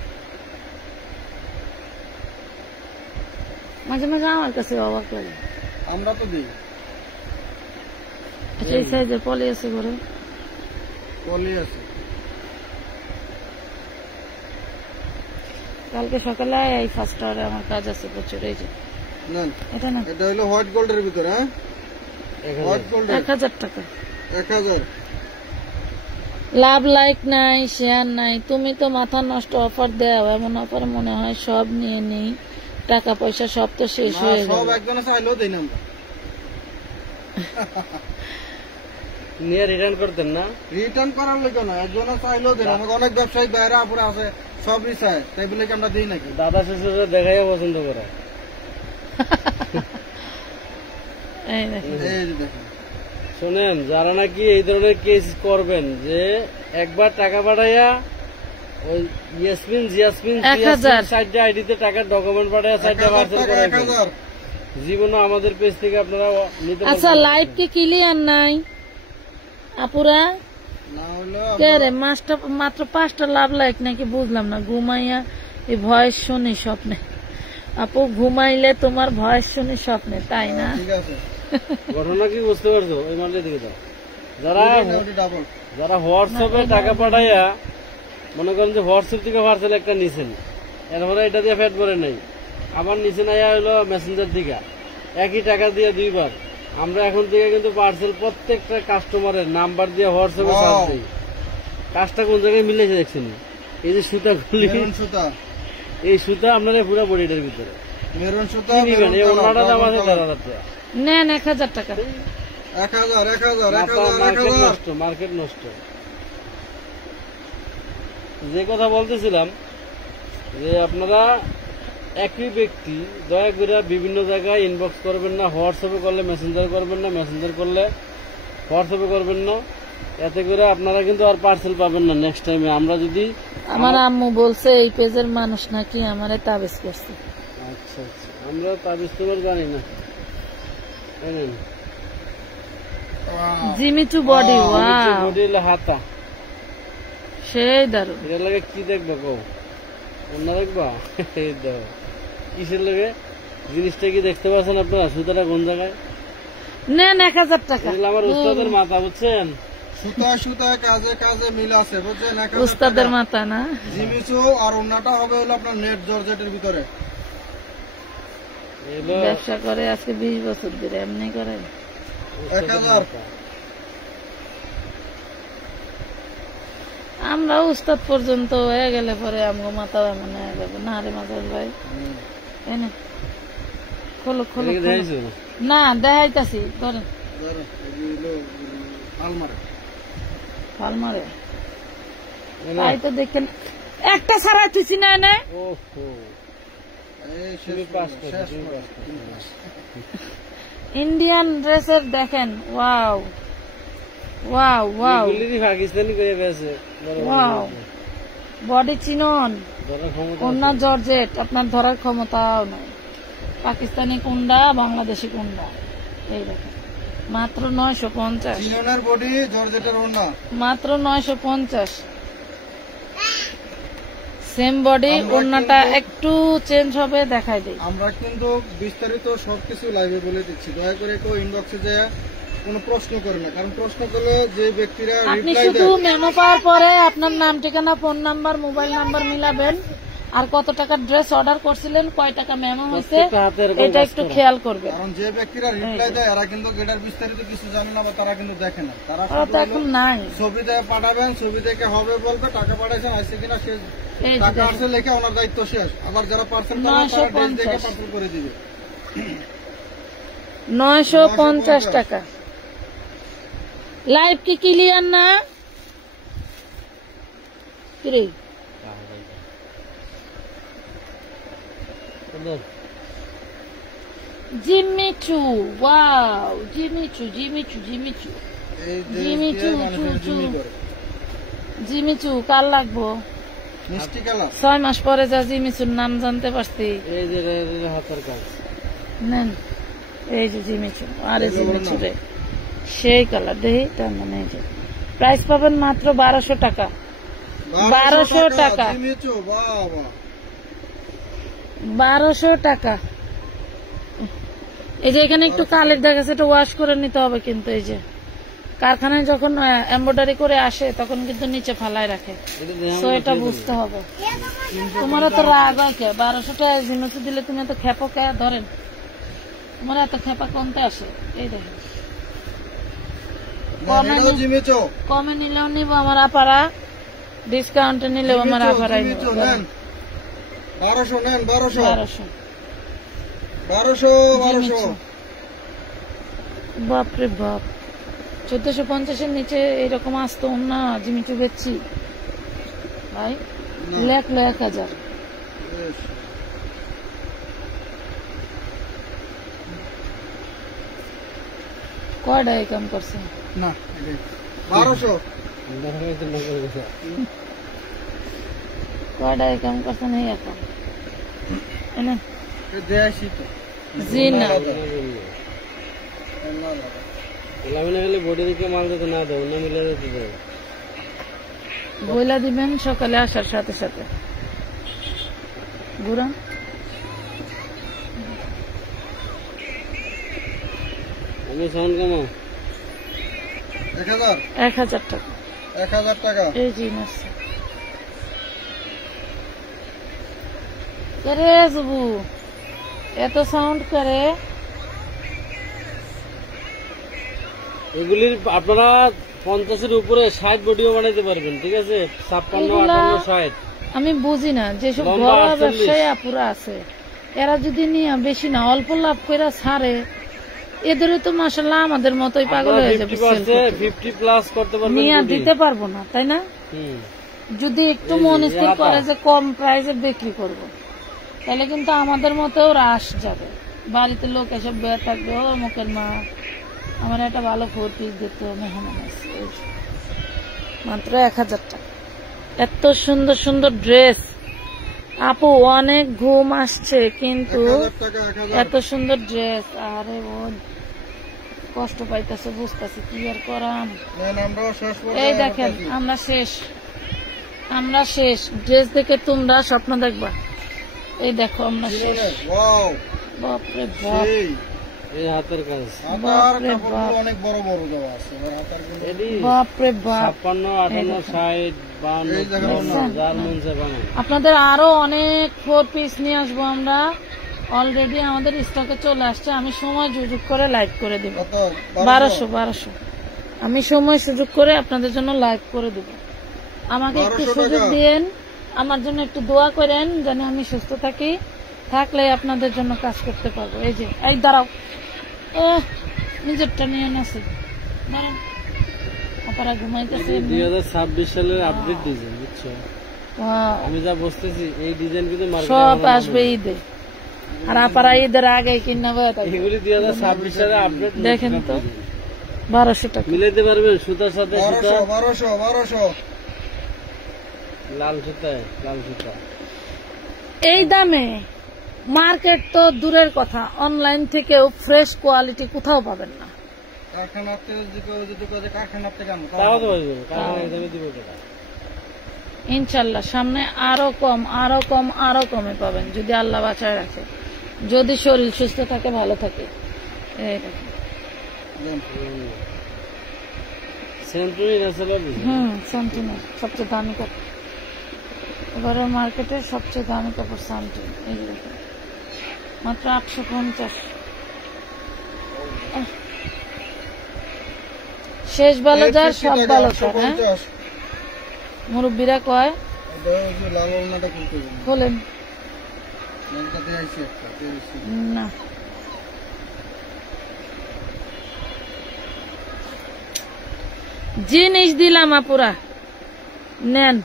মাঝে মাঝে, আমার কাছে অবাক লাগে। আমরা তো দিই। আচ্ছা, এই সাইজের পলি আছে ঘরে? পলি আছে। কালকে সকালে এই ফার্স্ট আওয়ারে আমার কাজ আছে প্রচুর। এই যে নেন, এটা না, এটা হলো হোয়াইট গোল্ডের ভিতরে। হ্যাঁ, হোয়াইট গোল্ড 1000 টাকা। 1000। লাভ লাইক নাই, শেয়ার নাই, তুমি তো মাথা নষ্ট অফার দেও। এমন অফার মনে হয় সব নিয়ে নেই, টাকা পয়সা সব তো শেষ হয়ে সব গেল। একজনে চাইলেও দেই না আমরা। নিয়ে রিটার্ন করতেন না? রিটার্ন করার লোক না, একজনে চাইলেও দেই না। আমাকে অনেক ব্যবসায়িক বাইরে আপুরে আছে, সবই চায়, তাই বলে কি আমরা দিই নাকি? দাদা শ্বশুরে দেখাইয়া পছন্দ করে। এই দেখেন, এই যে দেখেন, শোনেন, যারা নাকি এই ধরনের কেস করবেন যে একবার টাকা পাঠাইয়া ওই ইয়াসমিন জিয়াসমিন 1000 সাইডে আইডিতে টাকার ডকুমেন্ট পাঠাইয়া সাইডে পার্সেল করে 1000। জীবনে আমাদের পেজ থেকে আপনারা নিতে আচ্ছা, পারবেন। লাইভ কি ক্লিয়ার নাই আপুরা? না হলে কে রে, মাত্র 5টা লাভ লাইক নাকি বুঝলাম না। ঘুমাইয়া এই ভয়েস শুনি স্বপ্নে। আপু, ঘুমাইলে তোমার ভয়েস শুনি স্বপ্নে, তাই না? ঠিক আছে, ঘটনা কি বুঝতে পারছো? ওই মানলে দিকে দাও। যারা ডাবল। যারা হোয়াটসঅ্যাপে টাকা পাঠাইয়া মনে করেন যে হোয়াটসঅ্যাপ থেকে পার্সেল একটা নিছেন, এরপরে এটা দিয়ে ফেট করে নাই, আবার নিচে নাই হলো মেসেঞ্জার থেকে, একই টাকা দিয়ে 2 বার। আমরা এখন থেকে কিন্তু পার্সেল প্রত্যেকটা কাস্টমারের নাম্বার দিয়ে হোয়াটসঅ্যাপে সার্চ দিই। কাজটা কোন জায়গায় মিলেছে দেখছেন? এই যে সুতা খুলি, মেরুন সুতা, এই সুতা আপনার পুরো বডিটার ভিতরে মেরুন সুতা। কি নিবেন? এই ওনাটা দাম আছে 1000 টাকা। নেন 1000 টাকা। 1000। মার্কেট নষ্ট। যে কথা বলতেছিলাম যে আপনারা একই ব্যক্তি দয়া করে বিভিন্ন জায়গায় ইনবক্স করবেন না, হোয়াটসঅ্যাপে করলে মেসেঞ্জার করবেন না, মেসেঞ্জার করলে হোয়াটসঅ্যাপে করবেন না। এতে করে আপনারা কিন্তু আর পার্সেল পাবেন না নেক্সট টাইমে। আমরা যদি, আমার আম্মু বলছে এই পেজের মানুষ নাকি আমারে তাবিজ করছে। আচ্ছা আচ্ছা, আমরা তাবিজ তোমার জানি না। জিমিচু বডি, ওয়াও, বডি হলো হাতা, সেই দারুণ। এটা লাগে কি দেখবা কো? অন্য দেখবা? এই দেখো কিসের লাগে জিনিসটা কি দেখতে পাচ্ছেন আপনারা? সুতাটা কোন জায়গায়? নেন 1000 টাকা। এগুলো আমার উস্তাদের মাথা, বুঝছেন? সুতা কাজে কাজে মিল আছে, বুঝছেন? উস্তাদের মাথা না, জিমিচু। আর ওনাটা হবে হলো আপনার নেট জর্জেটের ভিতরে। ব্যবসা করে আজকে 20 বছর ধরে, এমনি করে। 1000। আমরা উস্তাদ পর্যন্ত হয়ে গেলে পরে আমগো মাথা এমন হয়ে যাবে না রে মাজার ভাই। এনে খোলো খোলো, না দেখাইতাছি, ধরেন ফাল মারে। তাই তো দেখেন, একটা ছাড়া তুই না এনে। ইন্ডিয়ান ড্রেসের দেখেন, ওয়াও ওয়াও ওয়াও পাকিস্তানি করে গেছে। ওয়াও, বডি চিনন, কন্যা জর্জেট, আপনার ধরার ক্ষমতাও নাই। পাকিস্তানি কুন্ডা, বাংলাদেশি কুন্ডা, এই দেখেন মাত্র 950। চিননের বডি, জর্জেটের ওড়না মাত্র 950। সেম বডি, ওড়নাটা একটু চেঞ্জ হবে, দেখাই দেই। আমরা কিন্তু বিস্তারিত সবকিছু লাইভে বলে দিচ্ছি, দয়া করে কেউ ইনবক্সে যায় কোনো প্রশ্ন করে না, কারণ প্রশ্ন করলে যে ব্যক্তিরা আপনি রিপ্লাই শুধু দেয় মেমো পাওয়ার পরে আপনার নাম, ঠিকানা, ফোন নাম্বার, মোবাইল নাম্বার মিলাবেন, আর কত টাকার ড্রেস অর্ডার করছিলেন, কয় টাকা মেমো হয়েছে, এটা একটু খেয়াল করবে। কারণ যে ব্যক্তিরা রিপ্লাই দেয় এরা কিন্তু এটার বিস্তারিত কিছু জানে না বা তারা কিন্তু দেখে না, তারা ওরা তো এখন নাই। ছবি দেখে পাঠাবেন, ছবি দেখে হবে বলবে, টাকা পাঠাইছেন আসছে কিনা সে এই যে টাকা দেখেন। আসছে লেখে ওনার দায়িত্ব শেষ। আবার যারা পার্সেল করবে তারা ড্রেস দেখে 950 পার্সেল করে দিবে। 950 টাকা। লাইভ কি ক্লিয়ার না? কিরে Jimmy Choo, wow, Jimmy Choo Jimmy Choo Jimmy Choo এই জিমিচু, ড্রেস দিয়ে মানুষের চু, জিম্মি চু। করে। জিমিচু কার লাগবো? মিষ্টি কালার 6 মাস পরে যা জিমিচুর নাম জানতে পারছি। এই যে হাতের কাজ, নেন, এই যে জিমিচু, আরে জিমিচু রে, সেই কালার দেই। তার মানে এই যে প্রাইস পাবেন মাত্র 1200 টাকা। 1200 টাকা। জিমিচু, বাবা 1200 টাকা। এই যে এখানে একটু কালের দেখাচ্ছে, এটা ওয়াশ করে নিতে হবে কিন্তু। এই যে কারখানায় যখন এমব্রয়ডারি করে আসে তখন কিন্তু নিচে ফালায় রাখে, তো এটা বুঝতে হবে। তোমার তো রাগ হয় কে? 1200 টাকা জিনিস দিলে তুমি এত খেপো কে? ধরেন, তোমার এত খেপা কমতে আসে? এই দেখেন, এটাও জিমিচু। কমে নিলেও নিব আমার আপারা, ডিসকাউন্টে নিলেও আমার আপারাই নিব। জিমিচু নেন 1200 নেন 1200 1200। 1200 বাপরে বাপ, 1450 নিচে এইরকম আসতো না জিমিচু বেচছি ভাই, লাখ 1000। কয়টা কাম করছে? না 1200 কয়টা কাম করছে না এখন? এনে দেশি তো জি না, লামিনা গেলে বডি দিকে মাল দিতে না দেবো না, মিলে দিতে দেবো। বইলা দিবেন সকালে আসার সাথে সাথে। ঘুরান, আমি সাউন্ড কমাও। 1000 1000 টাকা। 1000 টাকা। এই জি আছে। রে জুবু এত সাউন্ড করে। এগুলির আপনারা 50-এর উপরে 60 বডিও বানাইতে পারবেন, ঠিক আছে? 56, 58, 60। আমি বুঝি না, যেসব লম্বা ঘরোয়া 48 ব্যবসায়ী আপুরা আছে এরা যদি নিয়ে বেশি না অল্প লাভ করে ছাড়ে, এদেরও তো মাশাআল্লাহ আমাদের মতোই পাগল হয়ে যাবে। 50+ করতে পারবেন, নিয়ে body। দিতে পারবো না, তাই না? হুম। যদি একটু মন স্থির করে যে কম প্রাইসে বিক্রি করব, তাহলে কিন্তু আমাদের মতো রাশ যাবে। বাড়িতে লোক এসব বের থাকবে, ও মুখের মা আমার একটা ভালো 4 পিস দিত, মেহমান আছে। এই যে, মাত্র 1000 টাকা। এত সুন্দর সুন্দর ড্রেস। আপু অনেক ঘুম আসছে কিন্তু 1000 টাকা 1000 এত সুন্দর ড্রেস, আরে বোন কষ্ট পাইতেছে, বুঝতেছি কি আর করাম। নেন আমরাও শেষ পর্যন্ত এই দেখেন আমরা শেষ, আমরা শেষ। ড্রেস দেখে তোমরা স্বপ্ন দেখবা। এই দেখো আমরা শেষ। ওয়াও বাপরে বাপ, সেই এই হাতের কাজ, হাতার বাপরে কাপড়গুলো বাপ। অনেক বড় বড় দেওয়া আছে, আর হাতার গুলো এডি বাপরে বাপ। 56, 58, 60, 52, এই দেখেন না। যার মন চায় বানান। আপনাদের আরো অনেক 4 পিস নিয়ে আসবো আমরা, অলরেডি আমাদের স্টকে চলে আসছে। আমি সময় সুযোগ করে লাইভ করে দিব। কত 1200 আমি সময় সুযোগ করে আপনাদের জন্য লাইভ করে দেব। আমাকে একটু 1200 সুযোগ টাকা। দিন, আমার জন্য একটু দোয়া করেন যেন আমি সুস্থ থাকি, থাকলে আপনাদের জন্য কাজ করতে পারবো। এই যে এই দাঁড়াও, নিজেরটা নিয়ে নাসি দাঁড়ান, আপনারা ঘুমাইতেছে। 2026 সালের আপডেট ডিজাইন, বুঝছো? আমি যা বসতেছি এই ডিজাইন কিন্তু মার্কেটে সব এখনো আসবে ঈদে, আর আপনারা ঈদের আগে কিনা এগুলি 2026 সালের আপডেট। দেখেন তো 1200 টাকা। মিলাইতে পারবেন সুতার সাথে সুতা, 1200 লাল সুতায় লাল সুতা। এই দামে মার্কেট তো দূরের কথা, অনলাইন থেকেও ফ্রেশ কোয়ালিটি কোথাও পাবেন না। কারখানাতে যদি কারখানা থেকে আনো তাও তো হয়ে যাবে, কারণ একদমই দিব টাকা। ইনশাল্লাহ সামনে আরো কম আরো কম আরো কমে পাবেন যদি আল্লাহ বাঁচায় রাখে, যদি শরীর সুস্থ থাকে ভালো থাকে। এই দেখেন। সেন্টুরি রেসেলার দিছে। সেন্টিনেল সবচেয়ে দামি কাপড়, এবারে মার্কেটের সবচেয়ে দামি কাপড় সেন্টিনেল। এই দেখেন মাত্র 850। শেষ ভালো যার সব ভালো তার। হ্যাঁ 850 মুরব্বীরা কয় এটা ওই যে লাল ওড়নাটা খুলতে হবে খোলেন এটা দিয়ে আইছি একটা দিয়েছি না। জিনিস দিলাম আপুরা নেন।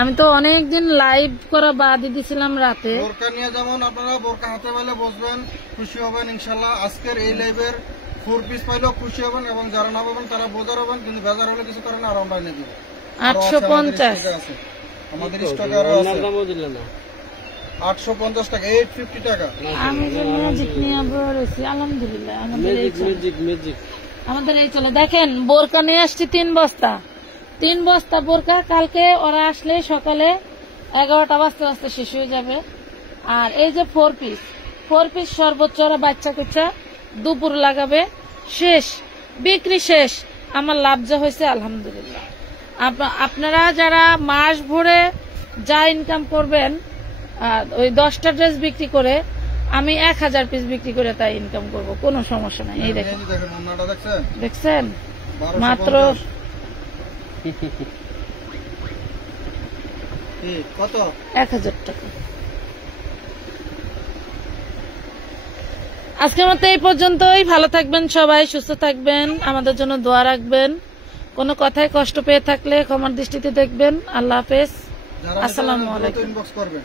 আমি তো অনেকদিন লাইভ করা বাদই দিছিলাম রাতে। বোরকা নিয়ে যেমন আপনারা বোরকা হাতে পেলে বসবেন, খুশি হবেন ইনশাল্লাহ। আজকের এই লাইভের 4 পিস পাইলেও খুশি হবেন, এবং যারা না পাবেন তারা বোঝার হবেন, কিন্তু বেজার হলে কিছু করেন আর আমরা এনে দিব। 850 আমাদের স্টকে আরো আছে। ওনার দামও দিলে না। 850 টাকা, 850 টাকা। আমি যে ম্যাজিক নিয়ে বেরোছি আলহামদুলিল্লাহ। আমাদের এই চলে, ম্যাজিক আমাদের এই চলে। দেখেন বোরকা নিয়ে আসছি 3 বস্তা, 3 বস্তা বোরকা। কালকে ওরা আসলে সকালে 11টা বাজতে বাজতে শেষ হয়ে যাবে। আর এই যে 4 পিস সর্বোচ্চ ওরা বাচ্চা কুচ্চা দুপুর লাগাবে, শেষ বিক্রি শেষ। আমার লাভ যা হয়েছে আলহামদুলিল্লাহ। আপনারা যারা মাস ভরে যা ইনকাম করবেন, ওই 10টা ড্রেস বিক্রি করে আমি 1000 পিস বিক্রি করে তাই ইনকাম করব, কোনো সমস্যা নাই। এই দেখেন দেখেন ওড়নাটা দেখছেন, দেখছেন 1250 মাত্র কত 1000 টাকা। আজকের মতো এই পর্যন্তই। ভালো থাকবেন সবাই, সুস্থ থাকবেন, আমাদের জন্য দোয়া রাখবেন। কোনো কথায় কষ্ট পেয়ে থাকলে ক্ষমার দৃষ্টিতে দেখবেন। আল্লাহ হাফেজ, আসসালামু আলাইকুম। ইনবক্স করবেন।